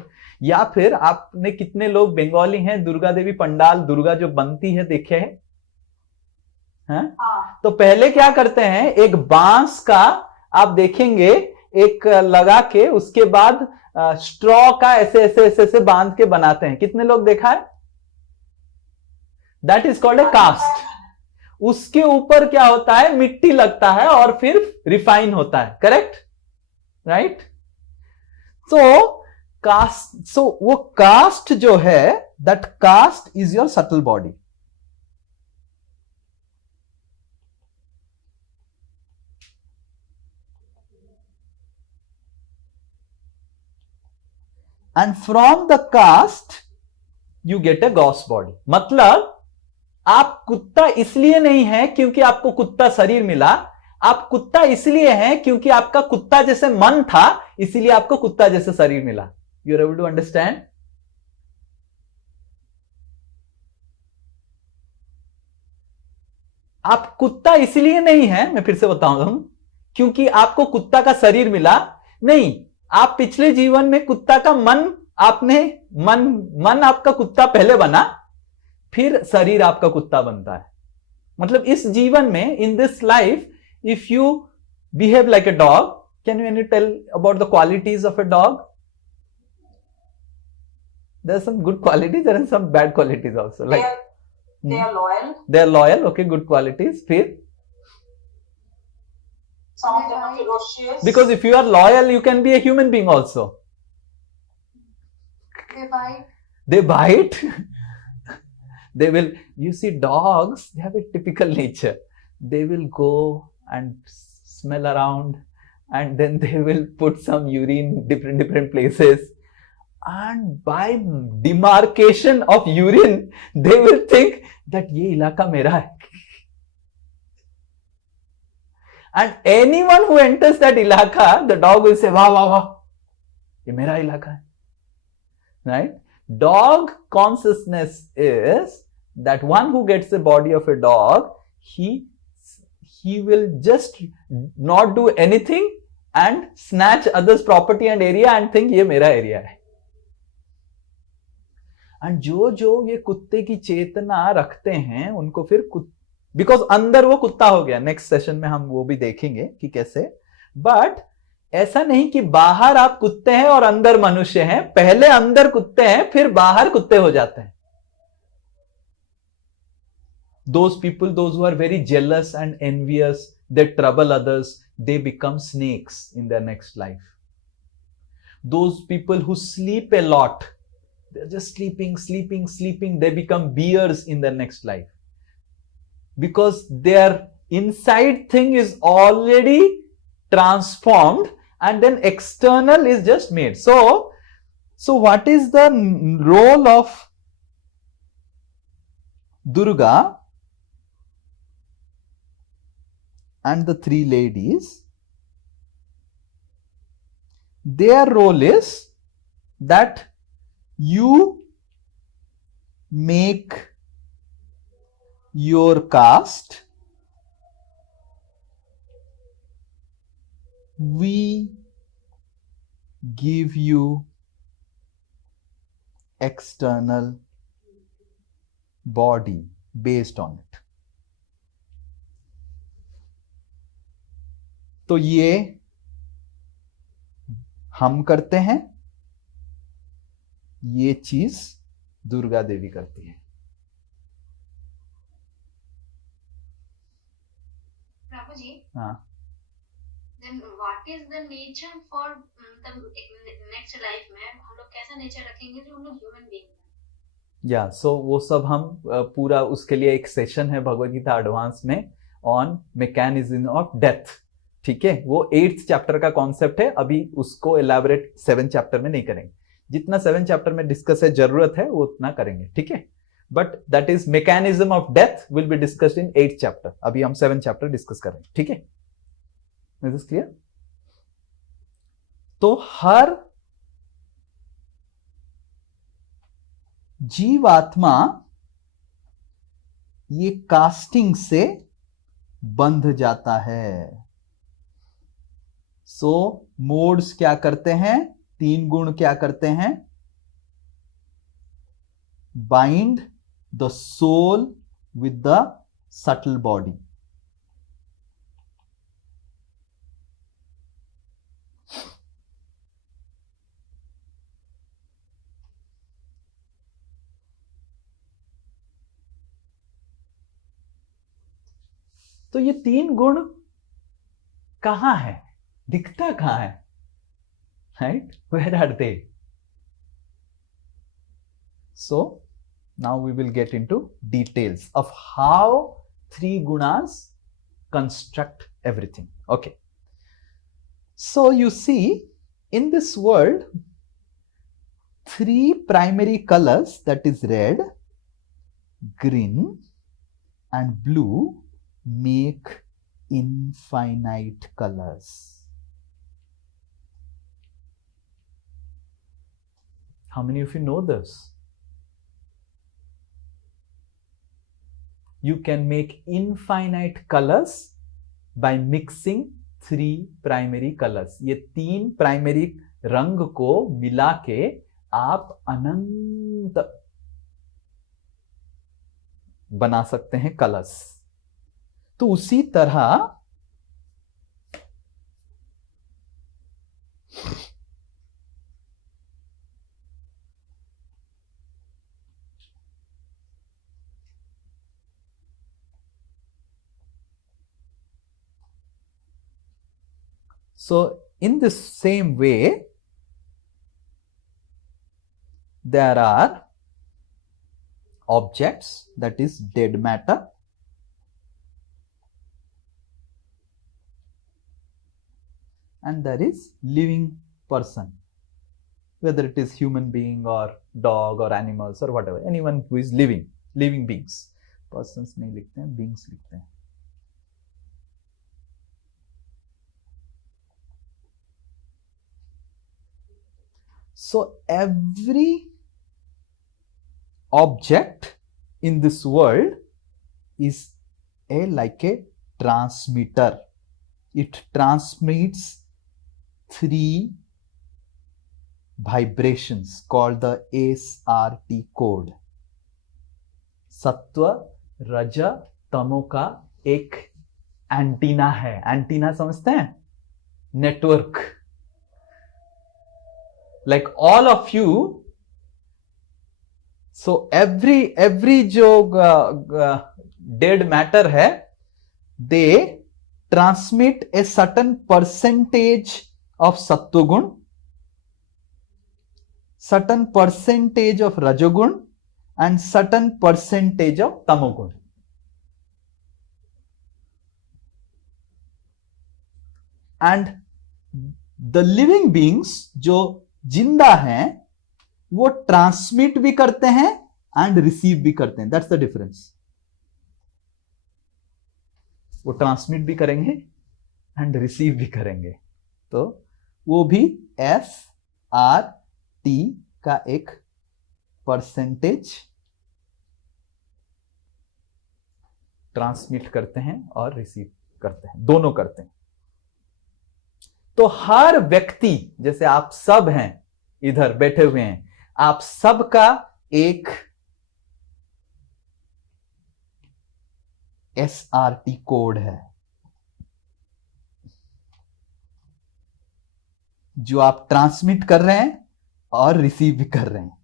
या फिर आपने, कितने लोग बंगाली हैं, दुर्गा देवी पंडाल, दुर्गा जो बनती है देखे हैं? हाँ? तो पहले क्या करते हैं? एक बांस का आप देखेंगे एक लगा के, उसके बाद स्ट्रॉ का ऐसे बांध के बनाते हैं. कितने लोग देखा है? That is called a cast. उसके ऊपर क्या होता है? मिट्टी लगता है और फिर रिफाइन होता है. Correct, right? सो वो कास्ट जो है, that cast is your subtle body. And from the cast you get a gross body. मतलब आप कुत्ता इसलिए नहीं है क्योंकि आपको कुत्ता शरीर मिला. आप कुत्ता इसलिए हैं क्योंकि आपका कुत्ता जैसे मन था, इसीलिए आपको कुत्ता जैसे शरीर मिला. You are able to understand? आप कुत्ता इसलिए नहीं है, मैं फिर से बताऊं हूं, क्योंकि आपको कुत्ता का शरीर मिला. नहीं, आप पिछले जीवन में कुत्ता का मन, आपने मन आपका कुत्ता पहले बना, फिर शरीर आपका कुत्ता बनता है. मतलब इस जीवन में, in this life, if you behave like a dog, can you tell about the qualities of a dog? There are some good qualities, there are some bad qualities also. Like they are loyal. They are loyal. Okay, good qualities. फिर Some of them are ferocious. because if you are loyal, you can be a human being also. They bite. They bite. They will. You see, dogs, they have a typical nature. They will go and smell around, and then they will put some urine different places, and by demarcation of urine they will think that ye ilaka mera hai. And anyone who enters that ilaka, the dog will say, wah, ye mera ilaka hai. Right? Dog consciousness is that one who gets the body of a dog, he will just not do anything and snatch others' property and area and think ये मेरा area है. and जो ये कुत्ते की चेतना रखते हैं, उनको फिर बिकॉज अंदर वो कुत्ता हो गया. नेक्स्ट सेशन में हम वो भी देखेंगे कि कैसे. बट ऐसा नहीं कि बाहर आप कुत्ते हैं और अंदर मनुष्य हैं. पहले अंदर कुत्ते हैं, फिर बाहर कुत्ते हो जाते हैं. Those people, those who are very jealous and envious, they trouble others, they become snakes in their next life. Those people who sleep a lot, they're just sleeping, they become bears in their next life. Because their inside thing is already transformed and then external is just made. So So what is the role of Durga and the three ladies? Their role is that you make your caste, we give you external body based on it. तो ये हम करते हैं, ये चीज दुर्गा देवी करती है. प्रभु जी, हाँ. then what is the nature for the next life में हम लोग कैसा नेचर रखेंगे जो हम लोग ह्यूमन बीइंग हैं? या सो वो सब हम पूरा उसके लिए एक सेशन है भगवद गीता एडवांस में ऑन मैकेनिज्म ऑफ डेथ. ठीक है, वो 8th चैप्टर का कॉन्सेप्ट है. अभी उसको एलैबोरेट 7th चैप्टर में नहीं करेंगे. जितना 7th चैप्टर में डिस्कस है, जरूरत है वो उतना करेंगे. ठीक है, but that is mechanism of death will be discussed in 8th chapter. अभी हम 7th चैप्टर डिस्कस कर रहे हैं. ठीक है, इज दिस क्लियर? तो हर जीवात्मा ये कास्टिंग से बंध जाता है. सो मोड्स क्या करते हैं? 3 गुण क्या करते हैं? Bind the soul with the subtle body. तो ये 3 गुण कहां है? दिखता कहां है? Right, where are they? So now we will get into details of how 3 gunas construct everything. Okay, so you see in this world 3 primary colors, that is red, green and blue, make infinite colors. How many of you know this? You can make infinite colors by mixing 3 primary colors. ये 3 primary रंग को मिला के आप अनंत बना सकते हैं colours. तो उसी तरह So in this same way, there are objects, that is dead matter, and there is living person, whether it is human being or dog or animals or whatever, anyone who is living beings. Persons नहीं लिखते हैं, beings लिखते हैं. So every object in this world is like a transmitter. It transmits 3 vibrations called the SRT code. सत्व, रज, तमो का एक एंटीना है. एंटीना समझते हैं? Network. Like all of you, so every जो dead matter है, they transmit a certain percentage of sattvagun, certain percentage of rajagun and certain percentage of tamogun. And the living beings जो जिंदा हैं, वो transmit भी करते हैं एंड रिसीव भी करते हैं. That's the difference. वो ट्रांसमिट भी करेंगे एंड रिसीव भी करेंगे. तो वो भी SRT का एक परसेंटेज ट्रांसमिट करते हैं और रिसीव करते हैं, दोनों करते हैं. तो हर व्यक्ति, जैसे आप सब हैं इधर बैठे हुए हैं, आप सबका एक SRT कोड है जो आप ट्रांसमिट कर रहे हैं और रिसीव भी कर रहे हैं.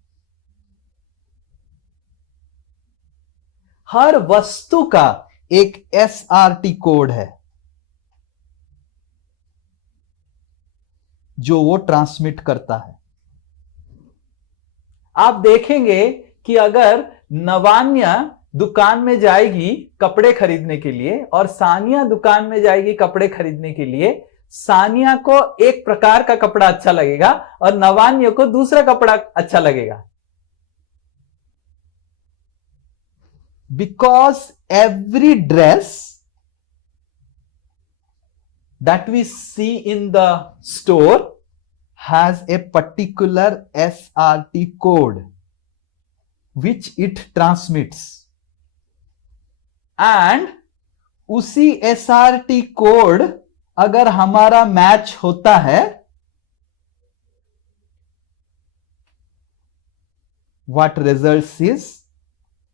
हर वस्तु का एक SRT कोड है जो वो ट्रांसमिट करता है. आप देखेंगे कि अगर नवान्या दुकान में जाएगी कपड़े खरीदने के लिए और सानिया दुकान में जाएगी कपड़े खरीदने के लिए, सानिया को एक प्रकार का कपड़ा अच्छा लगेगा और नवान्या को दूसरा कपड़ा अच्छा लगेगा. Because every dress that we see in the store has a particular SRT code which it transmits, and उसी SRT कोड अगर हमारा मैच होता है, what results is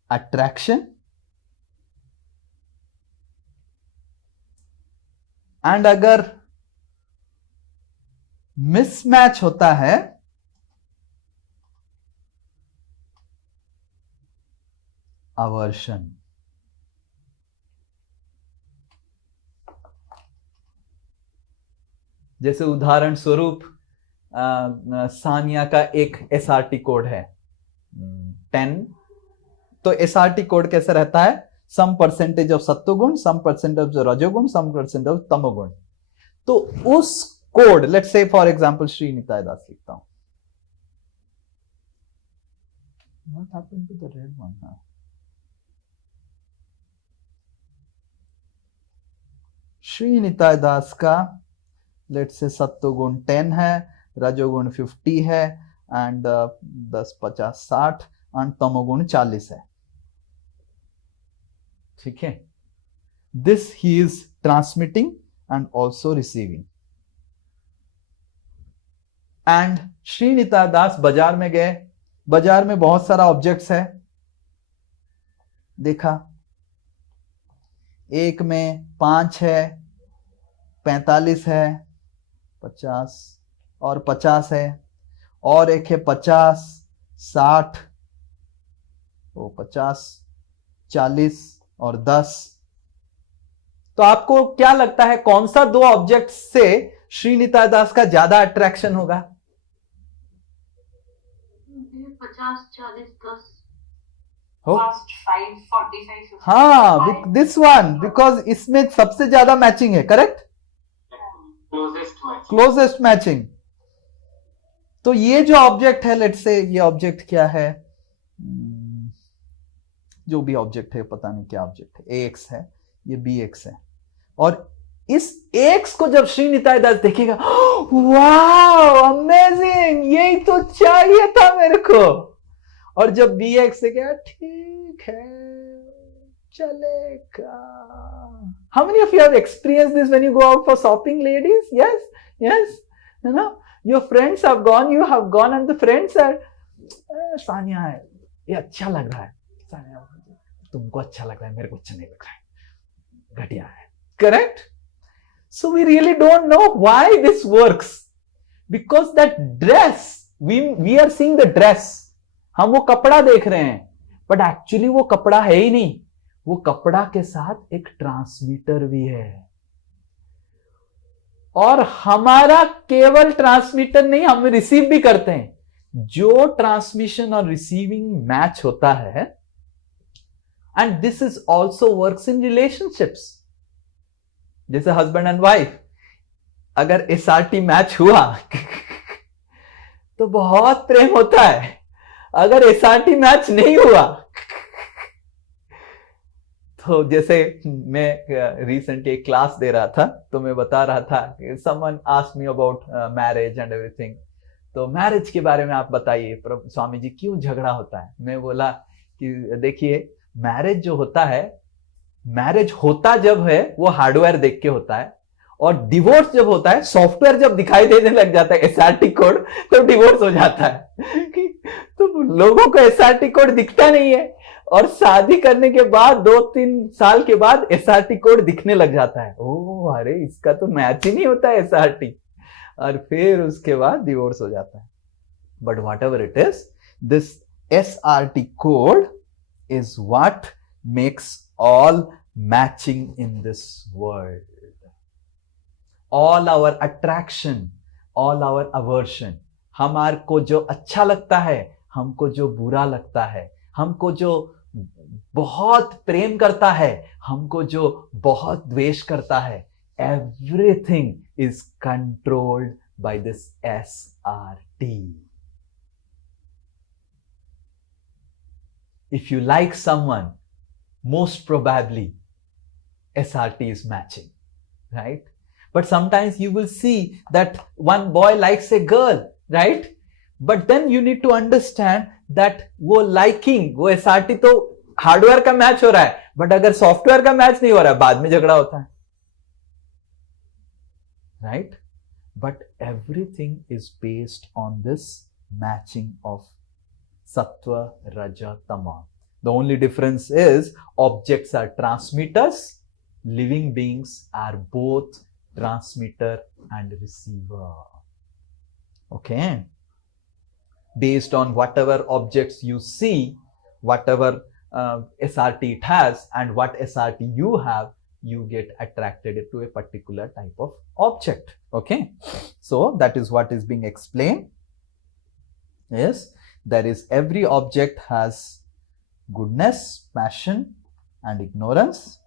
attraction, and अगर मिसमैच होता है aversion. जैसे उदाहरण स्वरूप सानिया का एक SRT कोड है 10. तो SRT कोड कैसे रहता है? सम परसेंटेज ऑफ सत्वगुण, सम परसेंट ऑफ रजोगुण, सम परसेंट ऑफ तमोगुण. तो उस code, let's say for example Shri Nitai Das लिखता हूं. What happened to the red one? Shri Nitai दास का लेट्स से सत्वगुण 10 है, रजोगुण 50 है, एंड 10 50 60 एंड तमोगुण 40 है. ठीक है. This he is transmitting and also receiving. And Shri Nitai Das बाजार में गए. बाजार में बहुत सारा ऑब्जेक्ट्स है. देखा एक में 5 है, 45 है, 50 और 50 है, और एक है 50 60, तो 50 40 और 10. तो आपको क्या लगता है कौन सा दो ऑब्जेक्ट से श्री निताय दास का ज्यादा अट्रैक्शन होगा? 50 40 10 हो? First 5, 45, 50. हाँ, दिस वन, बिकॉज इसमें सबसे ज्यादा मैचिंग है. Correct? Closest match. Closest matching. तो ये जो ऑब्जेक्ट है, लेट्स से ये ऑब्जेक्ट क्या है, जो भी ऑब्जेक्ट है, पता नहीं क्या ऑब्जेक्ट है, AX है, ये BX है, और इस AX को जब श्री निताय दास देखेगा, वाह अमेजिंग, यही तो चाहिए था मेरे को. और जब BX से क्या, ठीक है चलेगा. How many of you have experienced this when you go out for shopping, ladies? Yes, you know, your friends have gone, you have gone, and the friends are, Sania है, ये अच्छा लग रहा है, सानिया तुमको अच्छा लग रहा है, मेरे को अच्छा नहीं लग रहा है, घटिया है. Correct? So we really don't know why this works, because that dress, we are seeing the dress, हम वो कपड़ा देख रहे हैं, but actually वो कपड़ा है ही नहीं. वो कपड़ा के साथ एक ट्रांसमीटर भी है, और हमारा केवल ट्रांसमीटर नहीं, हम रिसीव भी करते हैं. जो ट्रांसमिशन और रिसीविंग मैच होता है, and this is also works in relationships. जैसे हस्बैंड एंड वाइफ, अगर SRT मैच हुआ तो बहुत प्रेम होता है. अगर एसआरटी मैच नहीं हुआ तो जैसे मैं रिसेंटली एक क्लास दे रहा था, तो मैं बता रहा था कि someone asked me about marriage and everything, तो मैरिज के बारे में आप बताइए स्वामी जी क्यों झगड़ा होता है। मैं बोला कि देखिए मैरिज जो होता है, मैरिज होता जब है वो हार्डवेयर देख के होता है, और डिवोर्स जब होता है सॉफ्टवेयर जब दिखाई देने लग जाता है एसआरटी कोड, तो डिवोर्स हो जाता है। तो लोगों को एसआरटी कोड दिखता नहीं है, और शादी करने के बाद 2-3 साल के बाद एसआरटी कोड दिखने लग जाता है। ओह अरे इसका तो मैच ही नहीं होता है एसआरटी, और फिर उसके बाद डिवोर्स हो जाता है। But whatever it is, this SRT code is what makes all matching in this world, all our attraction, all our aversion. हमारे को जो अच्छा लगता है, हमको जो बुरा लगता है, हमको जो बहुत प्रेम करता है, हमको जो बहुत द्वेष करता है, everything is controlled by this SRT. If you like someone, most probably SRT is matching, right? But sometimes you will see that one boy likes a girl, right? But then you need to understand that वो liking, वो SRT तो hardware का match हो रहा है, but अगर software का match नहीं हो रहा है बाद में झगड़ा होता है, right? But everything is based on this matching of sattva, raja, tama. The only difference is objects are transmitters, living beings are both transmitter and receiver. Okay? Based on whatever objects you see, whatever SRT it has, and what SRT you have, you get attracted to a particular type of object. Okay? So that is what is being explained. Yes, there is every object has goodness, passion and ignorance,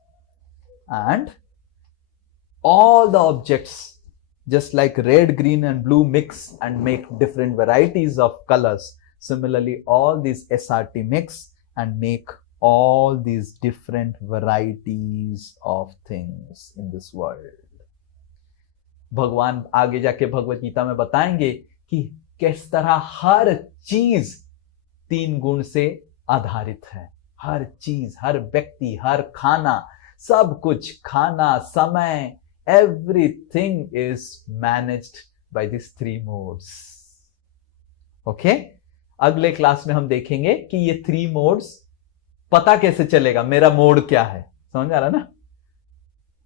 and all the objects, just like red, green and blue mix and make different varieties of colors, similarly all these SRT mix and make all these different varieties of things in this world. भगवान आगे जाके भगवत गीता में बताएंगे कि किस तरह हर चीज 3 गुण से आधारित है। हर चीज, हर व्यक्ति, हर खाना, सब कुछ, खाना, समय, everything is managed by these 3 modes. Okay? अगले क्लास में हम देखेंगे कि ये 3 मोड्स पता कैसे चलेगा मेरा मोड क्या है, समझ आ रहा ना,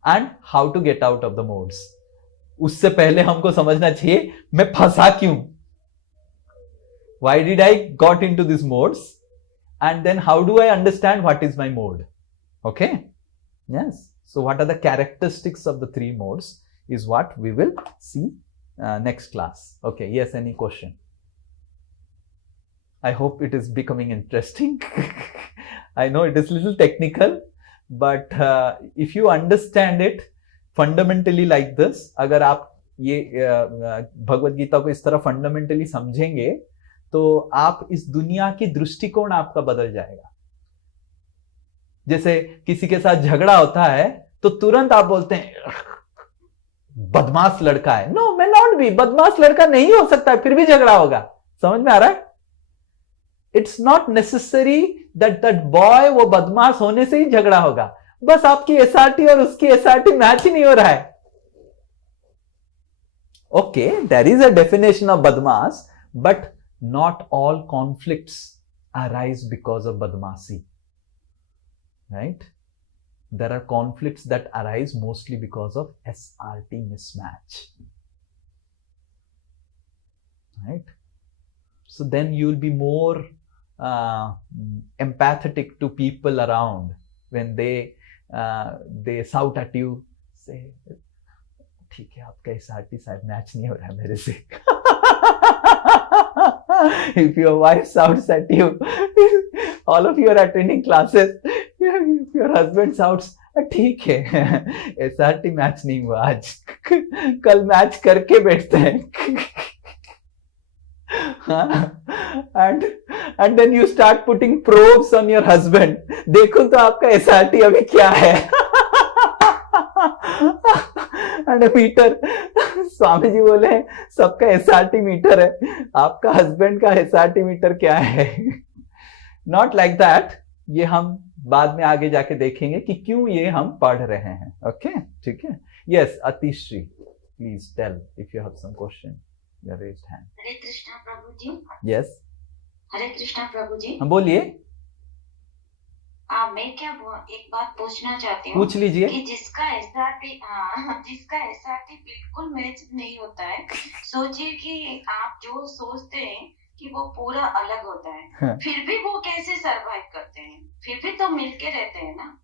and how to get out of the modes. उससे पहले हमको समझना चाहिए मैं फंसा क्यों, why did I got into this modes, and then how do I understand what is my mode. Okay, yes, so what are the characteristics of the 3 modes is what we will see next class. Okay, yes, any question? I hope it is becoming interesting. I know it is little technical, but if you understand it fundamentally like this, अगर आप ये भगवत गीता को इस तरह fundamentally समझेंगे तो आप इस दुनिया की दृष्टिकोण आपका बदल जाएगा. जैसे किसी के साथ झगड़ा होता है तो तुरंत आप बोलते हैं बदमाश लड़का है. नो, may not be, बदमाश लड़का नहीं हो सकता है, फिर भी झगड़ा होगा. समझ में आ रहा है? It's not necessary that that boy वो बदमाश होने से ही झगड़ा होगा, बस आपकी एसआरटी और उसकी एसआरटी मैच ही नहीं हो रहा है. Okay, there is a definition of बदमाश, but not all conflicts arise because of बदमाशी. Right? There are conflicts that arise mostly because of SRT mismatch. Right? So then you will be more empathetic to people around when they shout at you, say, ठीक है आपका SRT शायद match नहीं हो रहा है मेरे से. If your wife shouts at you, all of you are attending classes, if your husband shouts, ठीक है SRT मैच नहीं हुआ आज, कल मैच करके बैठते हैं. And then you start putting probes on your husband, देखो तो आपका एसआरटी अभी क्या है। एंड मीटर, स्वामी जी बोले सबका एसआरटी मीटर है, आपका हस्बैंड का एसआरटी मीटर क्या है? नॉट लाइक दैट, ये हम बाद में आगे जाके देखेंगे कि क्यों ये हम पढ़ रहे हैं। ओके, ठीक है। Yes, Atishri, please tell if you have some question, your raised hand. Hare Krishna Prabhu ji. Yes, Hare Krishna प्रभु जी। बोलिए। मैं क्या एक बात पूछना चाहती हूँ पूछ लीजिए। कि जिसका एसआरटी बिल्कुल मैच नहीं होता है, सोचिए कि आप जो सोचते हैं कि वो पूरा अलग होता है, हाँ। फिर भी वो कैसे सरवाइव करते हैं? फिर भी तो मिलके रहते हैं ना।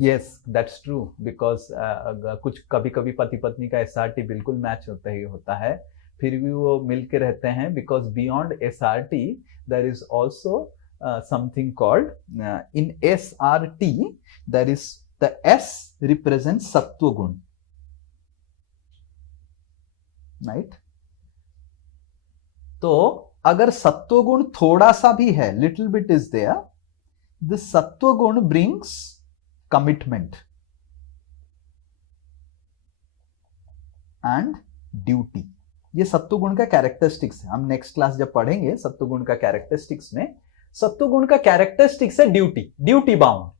यस, दैट्स ट्रू, बिकॉज कुछ कभी कभी पति पत्नी का एसआरटी बिल्कुल मैच होता ही होता है, फिर भी वो मिलके रहते हैं, because beyond SRT there is also something called in SRT, there is the S represents sattva gun, right? तो अगर सत्व गुण थोड़ा सा भी है, little bit is there, the sattva guna brings commitment and duty. ये सत्व गुण का कैरेक्टरिस्टिक्स है। हम नेक्स्ट क्लास जब पढ़ेंगे सत्व गुण का कैरेक्टरिस्टिक्स में, सत्व गुण का कैरेक्टरिस्टिक्स है ड्यूटी बाउंड।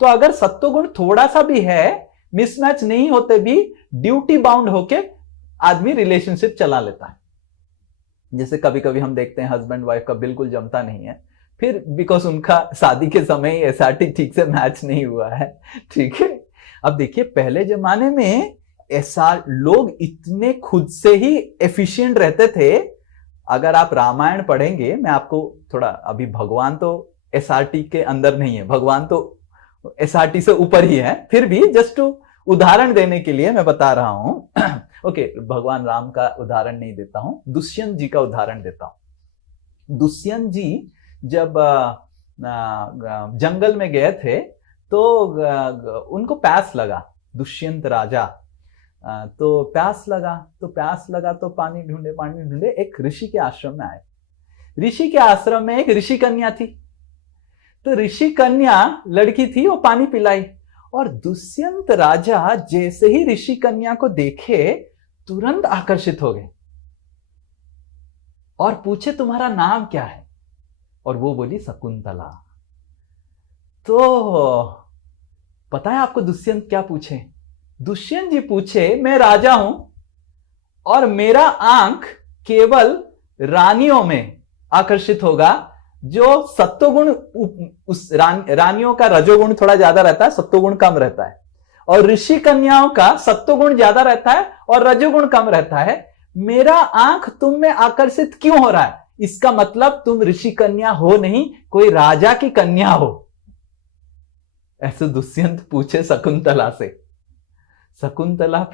तो अगर सत्व गुण थोड़ा सा भी है, मिसमैच नहीं होते भी ड्यूटी बाउंड होके आदमी रिलेशनशिप चला लेता है। जैसे कभी कभी हम देखते हैं हस्बैंड वाइफ का बिल्कुल जमता नहीं है, फिर बिकॉज उनका शादी के समय एसआरटी ठीक से मैच नहीं हुआ है, ठीक है। अब देखिए पहले जमाने में लोग इतने खुद से ही एफिशिएंट रहते थे। अगर आप रामायण पढ़ेंगे, मैं आपको थोड़ा, अभी भगवान तो एसआरटी के अंदर नहीं है, भगवान तो एसआरटी से ऊपर ही है, फिर भी जस्ट टू उदाहरण देने के लिए मैं बता रहा हूं। ओके, भगवान राम का उदाहरण नहीं देता हूं, दुष्यंत जी का उदाहरण देता हूं। दुष्यंत जी जब जंगल में गए थे तो उनको प्यास लगा, दुष्यंत राजा, तो प्यास लगा तो पानी ढूंढे एक ऋषि के आश्रम में आए। ऋषि के आश्रम में एक ऋषि कन्या थी, तो ऋषि कन्या लड़की थी, वो पानी पिलाई, और दुष्यंत राजा जैसे ही ऋषि कन्या को देखे तुरंत आकर्षित हो गए और पूछे तुम्हारा नाम क्या है? और वो बोली शकुंतला। तो पता है आपको दुष्यंत क्या पूछे? दुष्यंत जी पूछे, मैं राजा हूं और मेरा आंख केवल रानियों में आकर्षित होगा जो सत्वगुण, उस रानियों का रजोगुण थोड़ा ज्यादा रहता है, सत्वगुण कम रहता है, और ऋषि कन्याओं का सत्वगुण ज्यादा रहता है और रजोगुण कम रहता है। मेरा आंख तुम में आकर्षित क्यों हो रहा है? इसका मतलब तुम ऋषि कन्या हो नहीं, कोई राजा की कन्या हो। ऐसे दुष्यंत पूछे शकुंतला से। शकुंतला,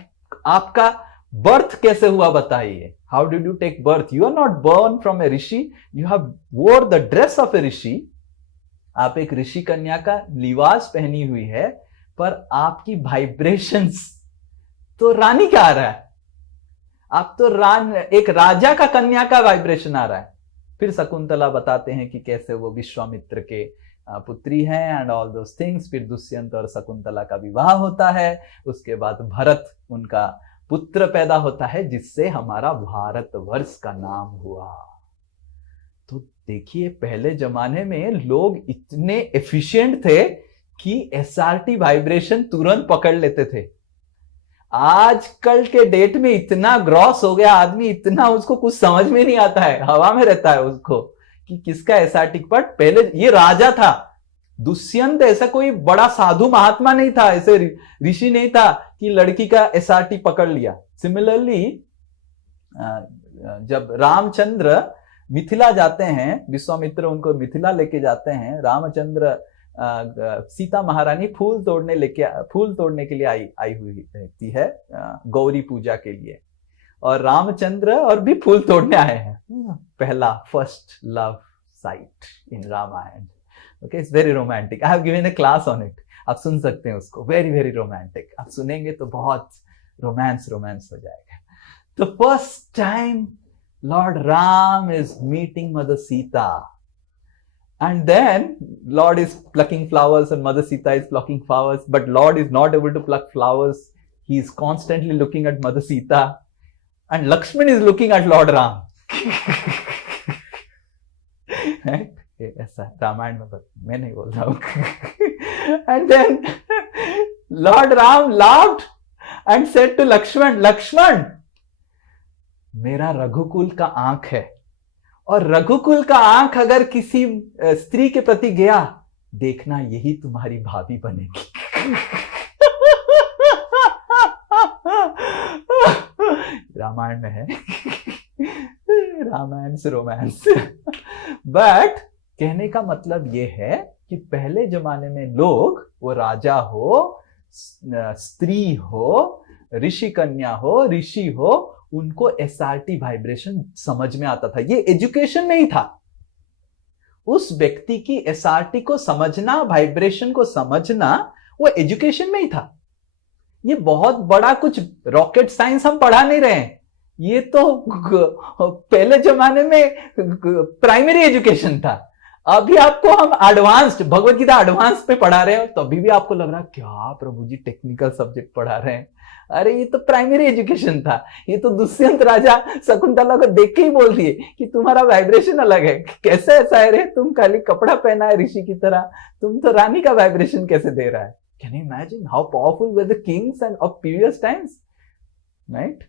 आपका बर्थ कैसे हुआ बताइए? How did you take birth? You are not born from a rishi, you have wore the dress of a rishi. आप एक ऋषि कन्या का लिबास पहनी हुई है, पर आपकी वाइब्रेशंस तो रानी का आ रहा है, आप तो एक राजा का कन्या का वाइब्रेशन आ रहा है। फिर शकुंतला बताते हैं कि कैसे वो विश्वामित्र के पुत्री हैं एंड ऑल दोस थिंग्स। फिर दुष्यंत और शकुंतला का विवाह होता है, उसके बाद भरत उनका पुत्र पैदा होता है, जिससे हमारा भारतवर्ष का नाम हुआ। तो देखिए पहले जमाने में लोग इतने एफिशिएंट थे कि एसआरटी वाइब्रेशन तुरंत पकड़ लेते थे। आजकल के डेट में इतना ग्रॉस हो गया आदमी, इतना उसको कुछ समझ में नहीं आता है, हवा में रहता है उसको कि किसका एसआरटी। बट पहले ये राजा था, दुष्यंत ऐसा कोई बड़ा साधु महात्मा नहीं था, ऐसे ऋषि नहीं था कि लड़की का एसआरटी पकड़ लिया। सिमिलरली जब रामचंद्र मिथिला जाते हैं, विश्वामित्र उनको मिथिला लेके जाते हैं, रामचंद्र सीता महारानी फूल तोड़ने के लिए आई हुई रहती है गौरी पूजा के लिए, और रामचंद्र और भी फूल तोड़ने आए हैं। पहला first love sight in Ramayana. Okay, it's very romantic, I have given a class on it, आप सुन सकते हैं उसको, वेरी वेरी रोमांटिक। आप सुनेंगे तो बहुत रोमांस हो जाएगा। तो first time Lord Ram is meeting Mother Sita. And then Lord is plucking flowers and Mother Sita is plucking flowers. But Lord is not able to pluck flowers. He is constantly looking at Mother Sita. And Lakshman is looking at Lord Ram. Right? ऐसा रामायण में मैं नहीं बोल रहा हूँ. And then Lord Ram laughed and said to Lakshman, Lakshman, मेरा रघुकुल का आंख है और रघुकुल का आंख अगर किसी स्त्री के प्रति गया, देखना यही तुम्हारी भाभी बनेगी. रामायण में है. रामायण से रोमांस. बट कहने का मतलब ये है कि पहले जमाने में लोग, वो राजा हो, स्त्री हो, ऋषि कन्या हो, ऋषि हो, उनको एसआरटी वाइब्रेशन समझ में आता था. ये एजुकेशन नहीं था. उस व्यक्ति की एसआरटी को समझना, वाइब्रेशन को समझना, वो एजुकेशन में ही था. ये बहुत बड़ा कुछ रॉकेट साइंस हम पढ़ा नहीं रहे हैं. ये तो पहले जमाने में प्राइमरी एजुकेशन था. अभी आपको हम एडवांस्ड, भगवत गीता एडवांस पे पढ़ा रहे हो, तो अभी भी आपको लग रहा क्या प्रभु जी टेक्निकल सब्जेक्ट पढ़ा रहे हैं. अरे ये तो प्राइमरी एजुकेशन था. ये तो दुष्यंत राजा शकुंतला को देख के ही बोल दिए कि तुम्हारा वाइब्रेशन अलग है. कैसे ऐसा है रे, तुम खाली कपड़ा पहना है ऋषि की तरह, तुम तो रानी का वाइब्रेशन कैसे दे रहा है. Can you imagine how powerful were the Kings end of previous times, right.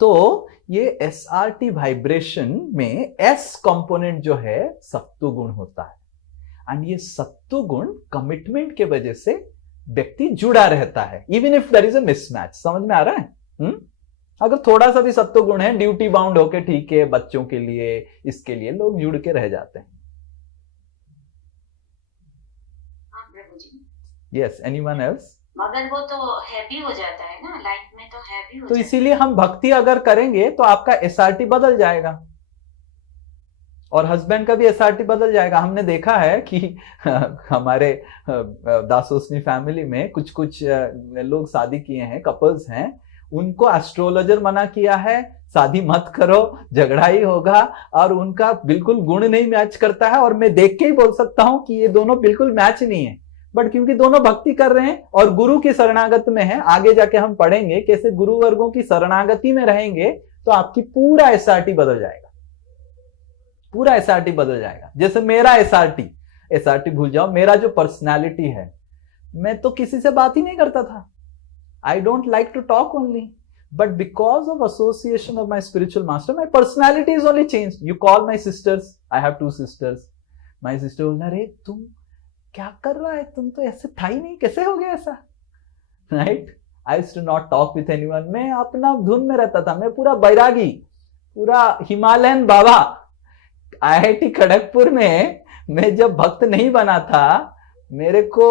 तो ये एसआरटी वाइब्रेशन में एस कंपोनेंट जो है सत्वगुण होता है. एंड ये सत्वगुण कमिटमेंट के वजह से व्यक्ति जुड़ा रहता है, even if there is a mismatch. समझ में आ रहा है? अगर थोड़ा सा भी सत्वगुण है, ड्यूटी बाउंड होके ठीक है, बच्चों के लिए, इसके लिए लोग जुड़ के रह जाते हैं. Yes, anyone else? मगर वो तो हैवी हो जाता है ना, लाइफ में तो हैवी हो तो जाता है. इसीलिए हम भक्ति अगर करेंगे तो आपका एसआरटी बदल जाएगा और हस्बैंड का भी एसआरटी बदल जाएगा. हमने देखा है कि हमारे दासोस्मी फैमिली में कुछ कुछ लोग शादी किए हैं, कपल्स हैं, उनको एस्ट्रोलॉजर मना किया है शादी मत करो, झगड़ा ही होगा, और उनका बिल्कुल गुण नहीं मैच करता है. और मैं देख के ही बोल सकता हूं कि ये दोनों बिल्कुल मैच नहीं है. बट क्योंकि दोनों भक्ति कर रहे हैं और गुरु की शरणागत में है, आगे जाके हम पढ़ेंगे कैसे गुरु वर्गों की शरणागति में रहेंगे तो आपकी पूरा एसआरटी बदल जाएगा. पूरा एसआरटी बदल जाएगा. जैसे मेरा एसआरटी भूल जाओ. मेरा जो पर्सनालिटी है, मैं तो किसी से बात ही नहीं करता था. I don't like to talk only. But because of association of my spiritual master, my personality is only change. You call my sisters, I have 2 sisters. My sister बोलना, अरे तुम क्या कर रहा है, तुम तो ऐसे था ही नहीं, कैसे हो गया ऐसा, right. I used to not talk with anyone. मैं अपना धुन में रहता था. मैं पूरा बैरागी, पूरा हिमालयन बाबा. आईआईटी खड़गपुर में मैं जब भक्त नहीं बना था, मेरे को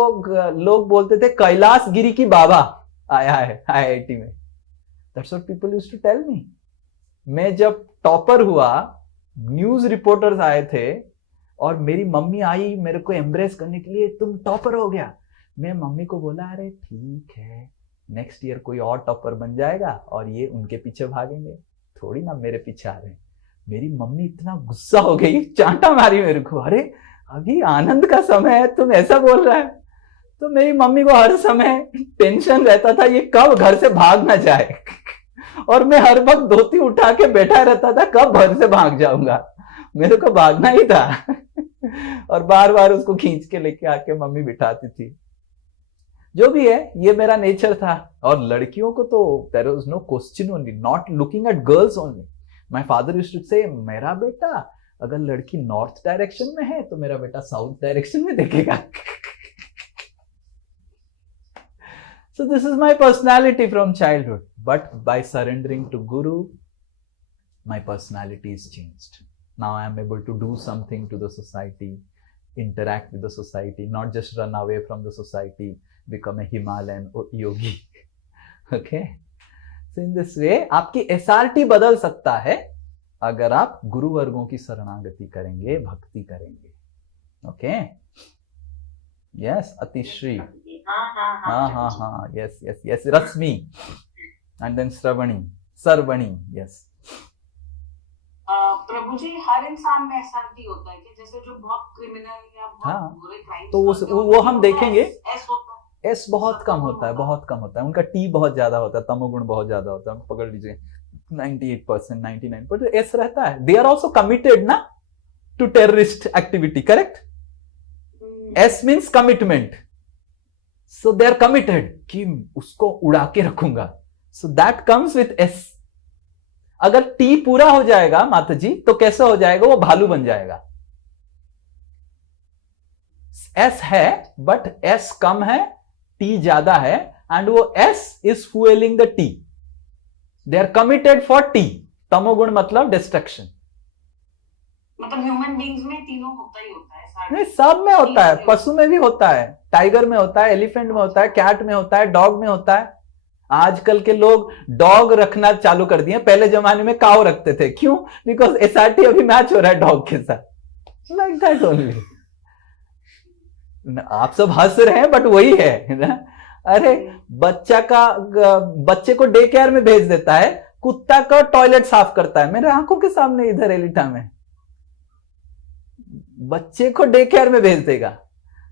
लोग बोलते थे कैलाश गिरी की बाबा आया है आईआईटी में. That's what people used to tell me. मैं जब टॉपर हुआ, न्यूज रिपोर्टर्स आए थे और मेरी मम्मी आई मेरे को एम्ब्रेस करने के लिए, तुम टॉपर हो गया. मैं मम्मी को बोला, अरे ठीक है, नेक्स्ट ईयर कोई और टॉपर बन जाएगा और ये उनके पीछे भागेंगे, थोड़ी ना मेरे पीछे आ रहे हैं. मेरी मम्मी इतना गुस्सा हो गई, चांटा मारी मेरे को, अरे अभी आनंद का समय है, तुम ऐसा बोल रहा है. तो मेरी मम्मी को हर समय टेंशन रहता था ये कब घर से भाग ना जाए. और मैं हर वक्त धोती उठा के बैठा रहता था, कब घर से भाग जाऊंगा. मेरे को भागना ही था. और बार बार उसको खींच के लेके आके मम्मी बिठाती थी. जो भी है, ये मेरा नेचर था. और लड़कियों को तो there was no question, only not looking at girls only. My father used to say, मेरा बेटा अगर लड़की नॉर्थ डायरेक्शन में है तो मेरा बेटा साउथ डायरेक्शन में देखेगा. So this is my personality from childhood. But by surrendering to Guru, my personality is changed. Now I am able to do something to the society, interact with the society, not just run away from the society, become a Himalayan yogi. Okay? So in this way, आपकी SRT बदल सकता है अगर आप गुरु वर्गों की शरणागति करेंगे, भक्ति करेंगे. Okay? Yes, Atishri. हाँ. Yes. Rasmi. And then Sarvani. Yes. प्रभु जी, हर इंसान में ऐसा नहीं होता है कि जैसे जो बहुत क्रिमिनल या बहुत हाँ, बुरे क्राइम्स तो करते हैं, वो हम उनमें देखेंगे। एस होता है। एस बहुत कम होता है, बहुत कम होता है, उनका टी बहुत ज्यादा होता है, तमोगुण बहुत ज्यादा होता है, पकड़ लीजिए 98%, 99%। एस रहता है। दे आर ऑल्सो कमिटेड ना to terrorist activity, correct? S means commitment, so they are committed कि उसको उड़ा के रखूंगा, so that comes with S. अगर टी पूरा हो जाएगा माता जी तो कैसे हो जाएगा? वो भालू बन जाएगा। एस है बट एस कम है, टी ज्यादा है, एंड वो एस इज फ्यूएलिंग द टी। दे आर कमिटेड फॉर टी। तमोगुण मतलब डिस्ट्रक्शन। मतलब ह्यूमन बीइंग्स में तीनों होता ही होता है, सारे। नहीं, सब में होता है, पशु में भी होता है, टाइगर में होता है, एलिफेंट में होता है, कैट में होता है, डॉग में होता है। आजकल के लोग डॉग रखना चालू कर दिए, पहले जमाने में काऊ रखते थे। क्यों? बिकॉज एसआरटी अभी मैच हो रहा है डॉग के साथ, लाइक दैट ओनली। आप सब हंस रहे हैं बट वही है ना। अरे बच्चे को डे केयर में भेज देता है, कुत्ता का टॉयलेट साफ करता है मेरे आंखों के सामने इधर एलिटा में। बच्चे को डे केयर में भेज देगा,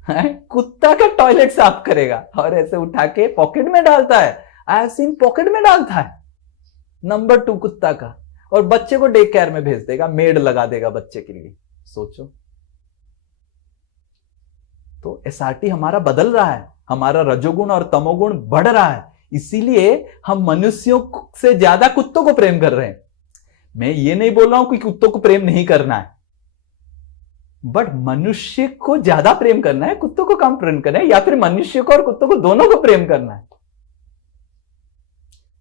कुत्ता का टॉयलेट साफ करेगा और ऐसे उठा के पॉकेट में डालता है। आई हैव सीन पॉकेट में डालता है नंबर 2 कुत्ता का, और बच्चे को डे केयर में भेज देगा, मेड लगा देगा बच्चे के लिए। सोचो, तो एसआरटी हमारा बदल रहा है, हमारा रजोगुण और तमोगुण बढ़ रहा है, इसीलिए हम मनुष्यों से ज्यादा कुत्तों को प्रेम कर रहे हैं। मैं ये नहीं बोल रहा हूं कि कुत्तों को प्रेम नहीं करना है, बट मनुष्य को ज्यादा प्रेम करना है, कुत्तों को कम प्रेम करना है, या फिर मनुष्य को और कुत्तों को दोनों को प्रेम करना है।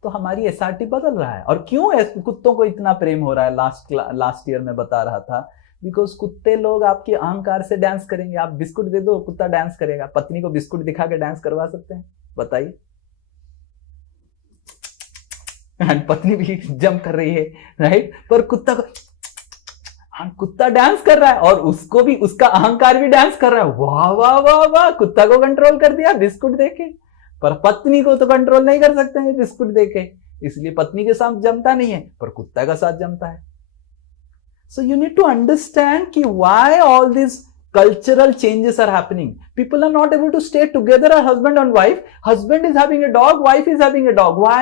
तो हमारी एसआरटी बदल रहा है। और क्यों कुत्तों को इतना प्रेम हो रहा है? लास्ट ईयर में बता रहा था, बिकॉज कुत्ते लोग आपके अहंकार से डांस करेंगे। आप बिस्कुट दे दो, कुत्ता डांस करेगा। पत्नी को बिस्कुट दिखा के डांस करवा सकते हैं? बताइए। पत्नी भी जम कर रही है, राइट? पर कुत्ता डांस कर रहा है और उसको भी, उसका अहंकार भी डांस कर रहा है। वाह वाह वाह वाह, कुत्ता को कंट्रोल कर दिया बिस्कुट देके। पर पत्नी को तो कंट्रोल नहीं कर सकते हैं बिस्कुट देके, इसलिए पत्नी के साथ जमता नहीं है, पर कुत्ता का साथ जमता है। So you need to understand कि why all these cultural changes are happening. People are not able to stay together as husband and wife. Husband is having a dog, wife is having a dog. Why?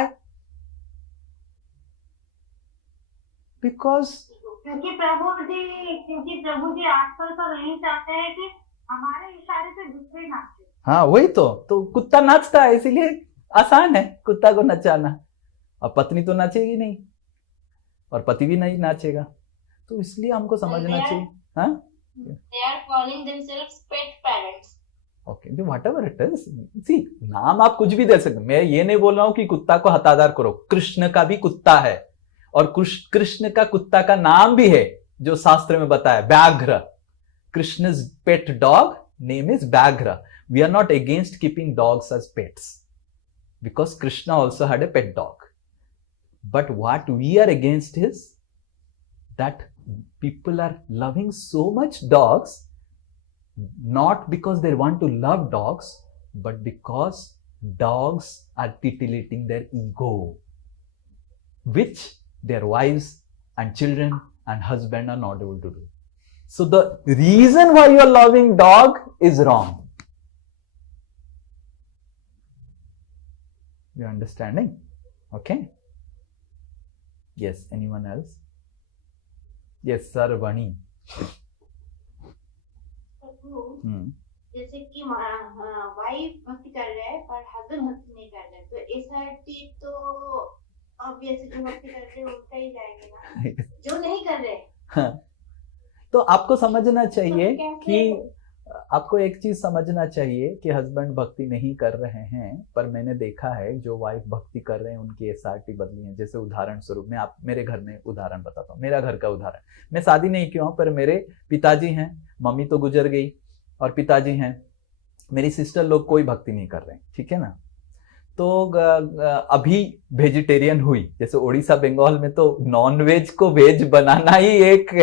Because क्योंकि प्रभु जी आजकल तो नहीं चाहते हैं कि हमारे इशारे से दूसरे नाचे। हाँ, वही तो कुत्ता नाचता है, इसीलिए आसान है कुत्ता को नचाना। अब पत्नी तो नाचेगी नहीं और पति भी नहीं नाचेगा, तो इसलिए हमको समझना चाहिए। हाँ, They are calling themselves pet parents. Okay, whatever it is. See, नाम आप कुछ भी दे सकते। मैं ये नहीं बोल रहा हूं कि कुत्ता को हतादार करो। कृष्ण का भी कुत्ता है, और कृष्ण का कुत्ता का नाम भी है जो शास्त्र में बताया, व्याघ्र। Krishna's pet dog name is व्याघ्र। We are not against keeping dogs as pets, because Krishna also had a pet dog. But what we are against is that people are loving so much dogs, not because they want to love dogs, but because dogs are titillating their ego, which their wives and children and husband are not able to do. So the reason why you are loving dog is wrong. You understanding? Okay. Yes, anyone else? Yes, sir, Vani. जैसे कि wife भक्ति कर रहे हैं पर husband भक्ति नहीं कर रहे, तो एसआरटी तो ऑब्वियसली जो भक्ति कर रहे हैं उल्टा ही जाएंगे ना, जो नहीं कर रहे। हाँ, तो आपको समझना चाहिए कि आपको एक चीज समझना चाहिए कि हस्बैंड भक्ति नहीं कर रहे हैं, पर मैंने देखा है जो वाइफ भक्ति कर रहे हैं उनकी एसआरटी बदली है। जैसे उदाहरण स्वरूप मैं मेरे घर में उदाहरण बताता हूँ, मेरा घर का उदाहरण। मैं शादी नहीं किया हूँ, पर मेरे पिताजी हैं, मम्मी तो गुजर गई, और पिताजी हैं, मेरी सिस्टर लोग कोई भक्ति नहीं कर रहे हैं, ठीक है ना। तो अभी वेजिटेरियन हुई, जैसे उड़ीसा बंगाल में तो नॉन वेज को वेज बनाना ही एक,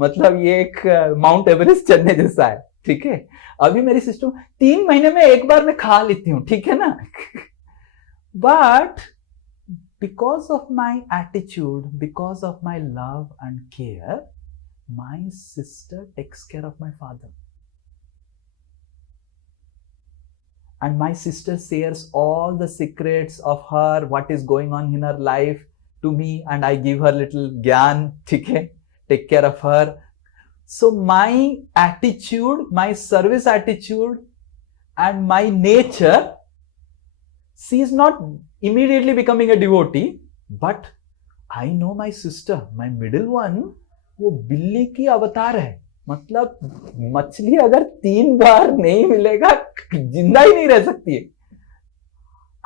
मतलब ये एक माउंट एवरेस्ट चढ़ने जैसा है, ठीक है। अभी मेरी सिस्टर 3 महीने में एक बार मैं खा लेती हूँ, ठीक है ना। But because of my attitude, because of my love and care, my sister takes care of my father. And my sister shares all the secrets of her, what is going on in her life to me, and I give her little gyan, okay? Take care of her. So my attitude, my service attitude and my nature, she is not immediately becoming a devotee, but I know my sister, my middle one, वो बिल्ली की अवतार है. मतलब मछली अगर 3 बार नहीं मिलेगा जिंदा ही नहीं रह सकती है.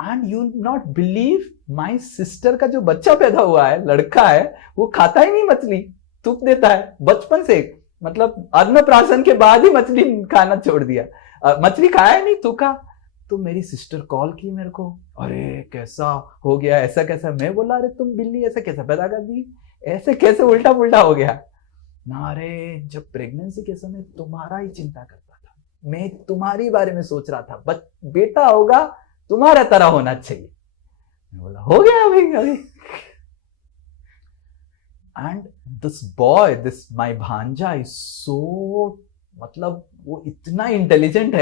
And you not believe, my sister का जो बच्चा पैदा हुआ है, लड़का है, वो खाता ही नहीं मछली, थूक देता है बचपन से. मतलब अन्नप्राशन के बाद ही मछली खाना छोड़ दिया, मछली खाया नहीं, थूका. तो मेरी सिस्टर कॉल की मेरे को, अरे कैसा हो गया, ऐसा कैसा. मैं बोला अरे तुम बिल्ली ऐसा कैसा पैदा कर दी, ऐसे कैसे उल्टा पुल्टा हो गया ना. अरे जब प्रेगनेंसी के समय तुम्हारा ही चिंता करता था, मैं तुम्हारी बारे में सोच रहा था, बेटा होगा तुम्हारा तरह होना चाहिए. मैं बोला हो गया अभी. And this boy, this my भांजा इज सो, मतलब वो इतना इंटेलिजेंट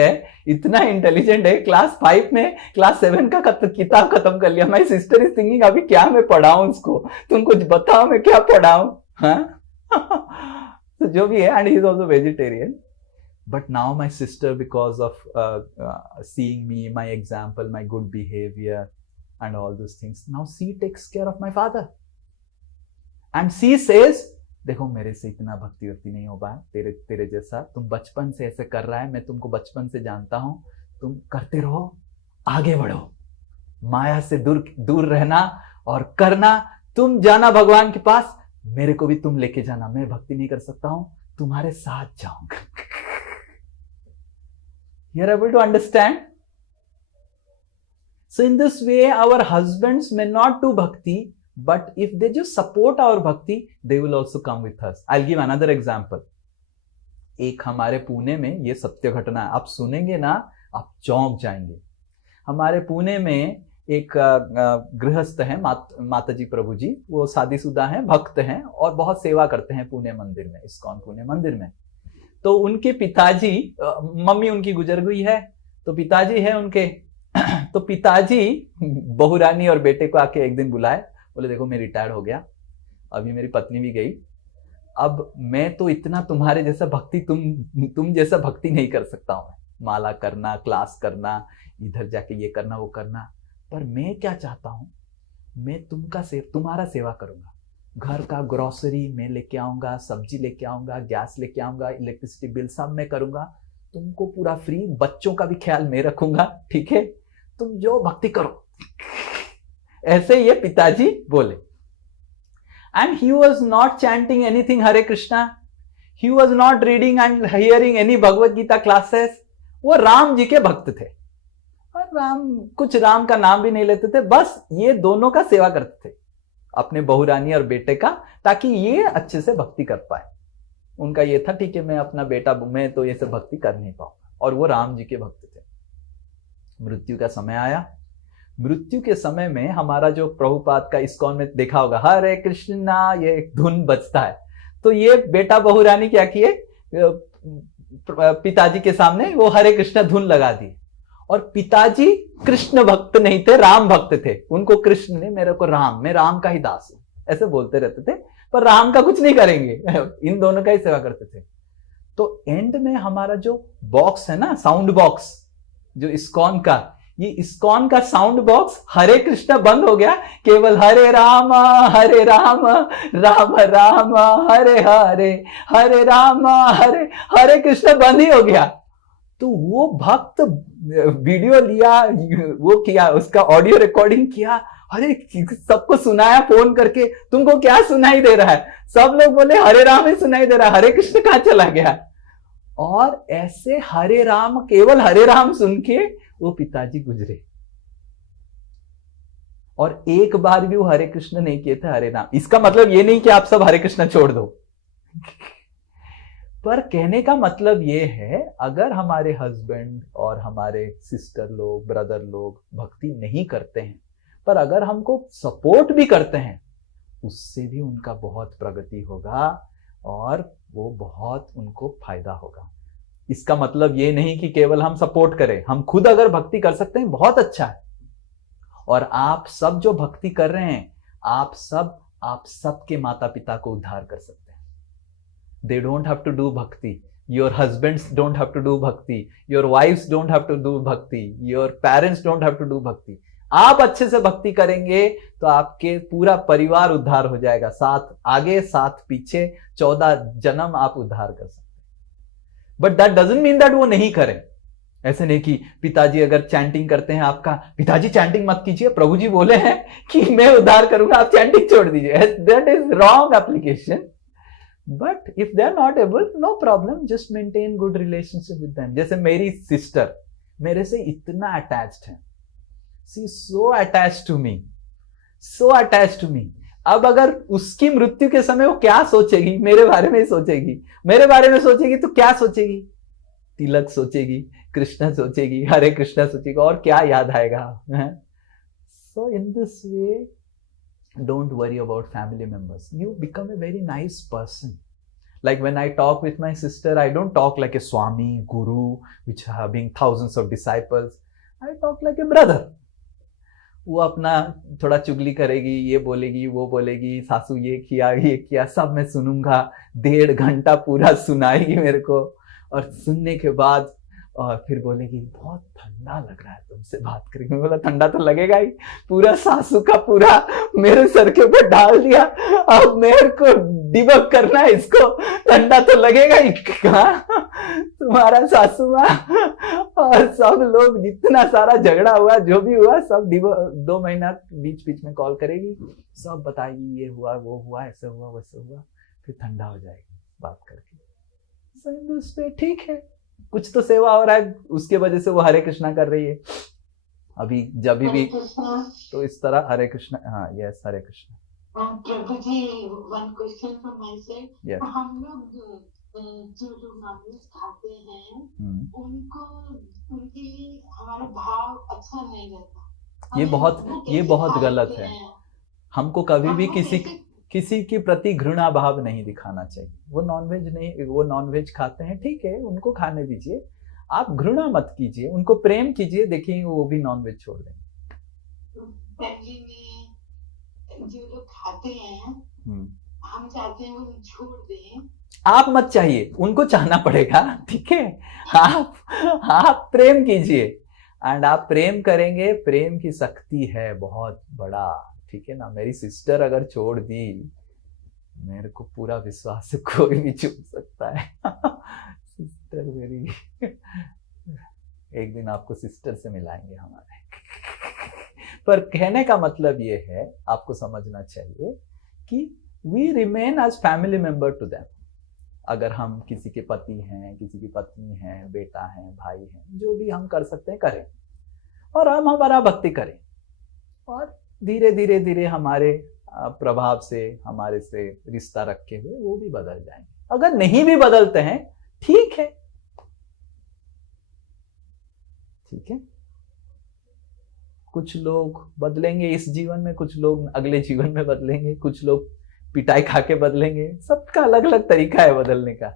है, क्लास 5 में क्लास 7 का किताब खत्म कर लिया. माय सिस्टर इज थिंकिंग अभी क्या मैं पढ़ाऊं उसको, तुम कुछ बताओ मैं क्या पढ़ाऊं. हाँ तो जो भी है, and he is also vegetarian. But now my sister, because of seeing me, my example, my good behavior and all those things, now she takes care of my father. And she says, देखो मेरे से इतना भक्ति वक्ति नहीं हो पाया, तेरे जैसा, तुम बचपन से ऐसे कर रहा है, मैं तुमको बचपन से जानता हूं, तुम करते रहो, आगे बढ़ो, माया से दूर रहना और करना. तुम जाना भगवान के पास, मेरे को भी तुम लेके जाना. मैं भक्ति नहीं कर सकता हूं, तुम्हारे साथ जाऊंगा. You're able to understand? So in this way, our husbands may not do bhakti, but if they just support our bhakti, they will also come with us. I'll give another example. एक हमारे पुणे में, ये सत्य घटना है, आप सुनेंगे ना आप चौंक जाएंगे. हमारे पुणे में एक गृहस्थ हैं, माताजी प्रभु जी, वो शादीशुदा हैं, भक्त हैं और बहुत सेवा करते हैं पुणे मंदिर में, इस्कॉन पुणे मंदिर में. तो उनके पिताजी, मम्मी उनकी गुजर गई है, तो पिताजी है उनके. तो पिताजी बहुरानी और बेटे को आके एक दिन बुलाए, बोले देखो मैं रिटायर हो गया, अभी मेरी पत्नी भी गई, अब मैं तो इतना तुम्हारे जैसा भक्ति, तुम जैसा भक्ति नहीं कर सकता हूं. माला करना, क्लास करना, इधर जाके ये करना वो करना, पर मैं क्या चाहता हूं, मैं तुम्हारा सेवा करूंगा. घर का ग्रोसरी मैं लेके आऊंगा, सब्जी लेके आऊंगा, गैस लेके आऊंगा, इलेक्ट्रिसिटी बिल सब मैं करूंगा, तुमको पूरा फ्री, बच्चों का भी ख्याल मैं रखूंगा, ठीक है, तुम जो भक्ति करो. ऐसे ये पिताजी बोले. And he was not chanting anything Hare Krishna, he was not reading and hearing any Bhagavad Gita classes. वो राम जी के भक्त थे और कुछ राम का नाम भी नहीं लेते थे, बस ये दोनों का सेवा करते थे, अपने बहुरानी और बेटे का, ताकि ये अच्छे से भक्ति कर पाए. उनका ये था ठीक है, मैं अपना बेटा, मैं तो ये सब भक्ति कर नहीं पाऊंगा. और वो राम जी के भक्त थे. मृत्यु का समय आया. मृत्यु के समय में हमारा जो प्रभुपाद का इस्कॉन में देखा होगा, हरे कृष्णा, ये एक धुन बजता है. तो ये बेटा बहुरानी क्या किए, पिताजी के सामने वो हरे कृष्णा धुन लगा दी. और पिताजी कृष्ण भक्त नहीं थे, राम भक्त थे. उनको कृष्ण ने, मेरे को राम, मैं राम का ही दास हूं, ऐसे बोलते रहते थे, पर राम का कुछ नहीं करेंगे, इन दोनों का ही सेवा करते थे. तो एंड में हमारा जो बॉक्स है ना, साउंड बॉक्स जो इस्कॉन का, ये इस्कॉन का साउंड बॉक्स हरे कृष्ण बंद हो गया, केवल हरे राम राम राम हरे हरे, हरे राम हरे कृष्ण बंद ही हो गया. तो वो भक्त वीडियो लिया, वो किया, उसका ऑडियो रिकॉर्डिंग किया, अरे सबको सुनाया फोन करके, तुमको क्या सुनाई दे रहा है. सब लोग बोले हरे राम ही सुनाई दे रहा है, हरे कृष्ण कहां चला गया. और ऐसे हरे राम, केवल हरे राम सुन के वो पिताजी गुजरे. और एक बार भी वो हरे कृष्ण नहीं किए थे, हरे राम. इसका मतलब ये नहीं कि आप सब हरे कृष्ण छोड़ दो, पर कहने का मतलब ये है, अगर हमारे हस्बैंड और हमारे सिस्टर लोग, ब्रदर लोग भक्ति नहीं करते हैं, पर अगर हमको सपोर्ट भी करते हैं उससे भी उनका बहुत प्रगति होगा और वो बहुत उनको फायदा होगा। इसका मतलब ये नहीं कि केवल हम सपोर्ट करें, हम खुद अगर भक्ति कर सकते हैं बहुत अच्छा है। और आप सब जो भक्ति कर रहे हैं, आप सब के माता पिता को उद्धार कर सकते हैं। They don't have to do bhakti, your husbands don't have to do bhakti, your wifes don't have to do bhakti, your parents don't have to do bhakti. आप अच्छे से भक्ति करेंगे तो आपके पूरा परिवार उद्धार हो जाएगा, साथ आगे साथ पीछे 14 जन्म आप उद्धार कर सकते हैं। But that doesn't mean that वो नहीं करें। ऐसे नहीं कि पिताजी अगर चैंटिंग करते हैं, आपका पिताजी चैंटिंग मत कीजिए, प्रभु जी बोले हैं कि मैं उद्धार करूंगा, आप चैंटिंग छोड़ दीजिए। That is wrong application. But if they are not able, no problem, just maintain good relationship with them. जैसे मेरी सिस्टर मेरे से इतना अटैच्ड है, she is so attached to me, so attached to me. अब अगर उसकी मृत्यु के समय वो क्या सोचेगी, मेरे बारे में सोचेगी, मेरे बारे में सोचेगी तो क्या सोचेगी? तिलक सोचेगी, कृष्णा सोचेगी, हरे कृष्णा सोचेगी, और क्या याद आएगा? So in this way don't worry about family members. You become a very nice person. Like when I talk with my sister, I don't talk like a Swami, Guru, which having thousands of disciples. I talk like a brother. वो अपना थोड़ा चुगली करेगी, ये बोलेगी, वो बोलेगी, सासू ये किया, सब मैं सुनूंगा। 1.5 घंटा पूरा सुनाएगी मेरे को, और सुनने के बाद और फिर बोलेगी बहुत ठंडा लग रहा है तुमसे बात करके। मैं बोला ठंडा तो लगेगा ही, पूरा सासू का पूरा मेरे सर के ऊपर डाल दिया, अब मेरे को डिबक करना है इसको, ठंडा तो लगेगा ही। तुम्हारा सासू माँ और सब लोग, जितना सारा झगड़ा हुआ, जो भी हुआ, सब 2 महीना बीच में कॉल करेगी, सब बताएगी, ये हुआ, वो हुआ, ऐसे हुआ, वैसे हुआ, फिर ठंडा हो जाएगी बात करके। ठीक है, कुछ तो सेवा हो रहा है, उसके वजह से वो हरे कृष्णा कर रही है। अभी जब भी तो इस तरह हरे कृष्णा, हाँ yes, Hare Krishna. Prabhu ji, one question from my side. Yes. हम लोग जो लोग नॉनवेज खाते हैं, उनको, उनके लिए हमारा भाव अच्छा नहीं रहता। ये बहुत गलत है। हमको कभी भी किसी के प्रति घृणा भाव नहीं दिखाना चाहिए। वो नॉनवेज खाते हैं, ठीक है, उनको खाने दीजिए, आप घृणा मत कीजिए, उनको प्रेम कीजिए, देखिए वो भी नॉनवेज छोड़ देंगे। फैमिली में जो लोग खाते हैं, हम चाहते हैं वो छोड़ दें। आप मत चाहिए, उनको चाहना पड़ेगा, ठीक है। आप प्रेम कीजिए, एंड आप प्रेम करेंगे, प्रेम की शक्ति है बहुत बड़ा, ठीक है ना। मेरी सिस्टर अगर छोड़ दी, मेरे को पूरा विश्वास है कोई भी छोड़ सकता है। सिस्टर मेरी, एक दिन आपको सिस्टर से मिलाएंगे हमारे। पर कहने का मतलब ये है, आपको समझना चाहिए कि we remain as family member to them. अगर हम किसी के पति हैं, किसी की पत्नी है, बेटा है, भाई है, जो भी हम कर सकते हैं करें, और हम हमारा भक्ति करें, और धीरे धीरे हमारे प्रभाव से, हमारे से रिश्ता रखे हुए वो भी बदल जाएंगे। अगर नहीं भी बदलते हैं, ठीक है, ठीक है। कुछ लोग बदलेंगे इस जीवन में, कुछ लोग अगले जीवन में बदलेंगे, कुछ लोग पिटाई खा के बदलेंगे। सबका अलग अलग तरीका है बदलने का।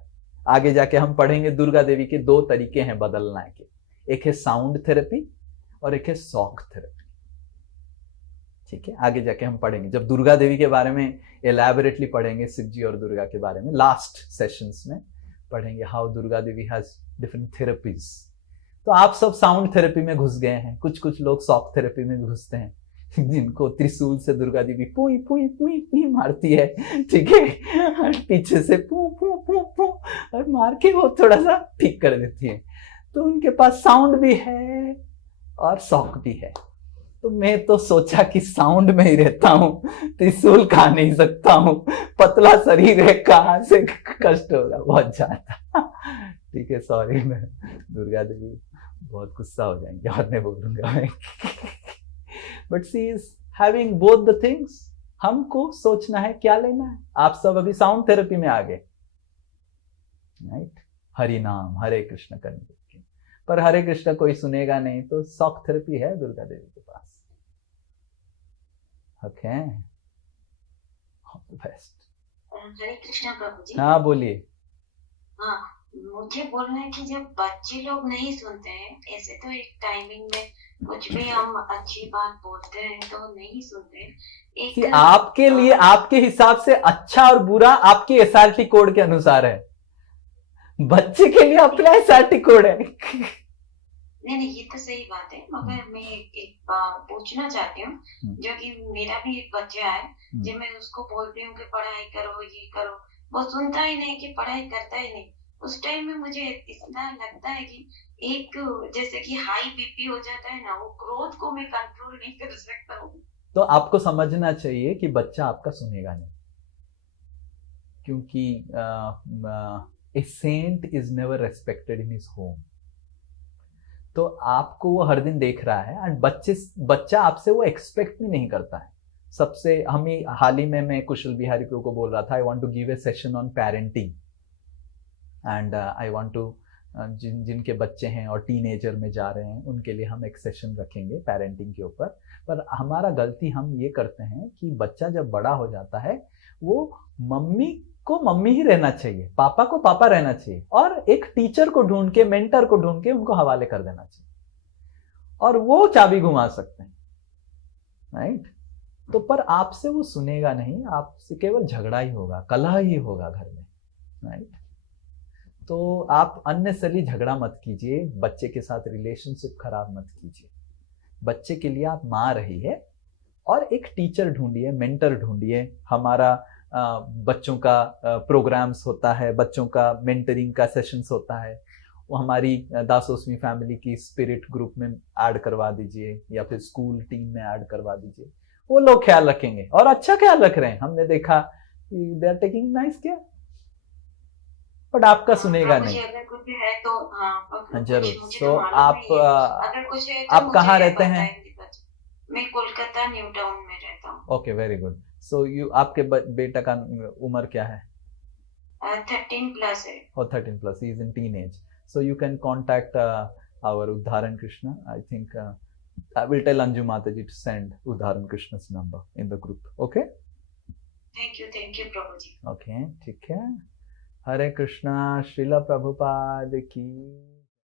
आगे जाके हम पढ़ेंगे दुर्गा देवी के 2 तरीके हैं बदलना के, एक है साउंड थेरेपी और एक है शॉक थेरेपी, ठीक है। आगे जाके हम पढ़ेंगे, जब दुर्गा देवी के बारे में एलैबोरेटली पढ़ेंगे, शिव जी और दुर्गा के बारे में लास्ट सेशंस में पढ़ेंगे, how Durga Devi has different therapies. तो आप सब साउंड थेरेपी में घुस गए हैं, कुछ लोग शॉक थेरेपी में घुसते हैं, जिनको त्रिशूल से दुर्गा देवी पुई पुई पुई पुई मारती है, ठीक है, पीछे से पू पू पू पू और मार के वो थोड़ा सा ठीक कर देती है। तो उनके पास साउंड भी है और शॉक भी है। तो मैं तो सोचा कि साउंड में ही रहता हूँ, त्रिशूल खा नहीं सकता हूँ, पतला शरीर है, कहाँ से कष्ट होगा बहुत ज्यादा, ठीक है। सॉरी, मैं दुर्गा देवी बहुत गुस्सा हो जाएंगे और नहीं बोलूंगा मैं। But she is having both the things. हमको सोचना है क्या लेना है। आप सब अभी साउंड थेरेपी में आ गए, राइट, हरि नाम हरे कृष्ण करने, पर हरे कृष्ण कोई सुनेगा नहीं, तो शॉक थेरेपी है दुर्गा देवी के पास। Okay, best. हरे कृष्णा प्रभु जी। हाँ बोलिए। हाँ, मुझे बोलना है कि जब बच्चे लोग नहीं सुनते हैं, ऐसे तो एक टाइमिंग में कुछ भी हम अच्छी बात बोलते हैं तो नहीं सुनते। कि आपके लिए, आपके हिसाब से अच्छा और बुरा आपके एसआरटी कोड के अनुसार है, बच्चे के लिए अपना एसआरटी कोड है। नहीं, ये तो सही बात है, मगर मैं एक बात पूछना चाहती हूँ, जो कि मेरा भी एक बच्चा है, जब मैं उसको बोलती हूँ कि पढ़ाई करो, ये करो, वो सुनता ही नहीं, कि पढ़ाई करता ही नहीं। उस टाइम में मुझे इतना लगता है कि एक जैसे कि हाई बीपी हो जाता है ना, वो क्रोध को मैं कंट्रोल नहीं कर सकता हूँ। तो आपको समझना चाहिए कि बच्चा आपका सुनेगा नहीं, क्योंकि a saint is never respected in his home. तो आपको वो हर दिन देख रहा है, एंड बच्चा आपसे वो एक्सपेक्ट भी नहीं करता है। सबसे हाल ही में मैं कुशल बिहारी प्रभु को बोल रहा था, I want to give a session on parenting, and I want to जिनके बच्चे हैं और टीनेजर में जा रहे हैं, उनके लिए हम एक सेशन रखेंगे पेरेंटिंग के ऊपर। पर हमारा गलती हम ये करते हैं कि बच्चा जब बड़ा हो जाता है, वो मम्मी को मम्मी ही रहना चाहिए, पापा को पापा रहना चाहिए, और एक टीचर को ढूंढ के, मेंटर को ढूंढ के उनको हवाले कर देना चाहिए, और वो चाबी घुमा सकते हैं, राइट। तो पर आपसे वो सुनेगा नहीं, आपसे केवल झगड़ा ही होगा, कलह ही होगा घर में, राइट। तो आप अननेसेसरी झगड़ा मत कीजिए, बच्चे के साथ रिलेशनशिप खराब मत कीजिए। बच्चे के लिए आप माँ रही है, और एक टीचर ढूंढिए, मेंटर ढूंढिए। हमारा बच्चों का प्रोग्राम्स होता है, बच्चों का मेंटरिंग का सेशंस होता है, वो हमारी दासोस्मी फैमिली की स्पिरिट ग्रुप में ऐड करवा दीजिए, या फिर स्कूल टीम में ऐड करवा दीजिए। वो लोग ख्याल रखेंगे, और अच्छा ख्याल रख रहे हैं, हमने देखा they are taking nice care, but आपका सुनेगा नहीं। अगर कुछ है तो हाँ जरूर। मुझे तो आप अगर कुछ है तो आप कहाँ रहते हैं? मैं कोलकाता न्यू टाउन में रहता हूँ। Okay, very good. सो आपके बेटा का उम्र क्या है? 13+ है। और 13+, he is in teenage, so you can contact our Udharan Krishna. I think I will tell Anju Mataji to send Udharan Krishna's number in the group. Okay? Thank you Prabhu ji. Okay, ठीक है। हरे कृष्णा। श्रीला प्रभुपाद की।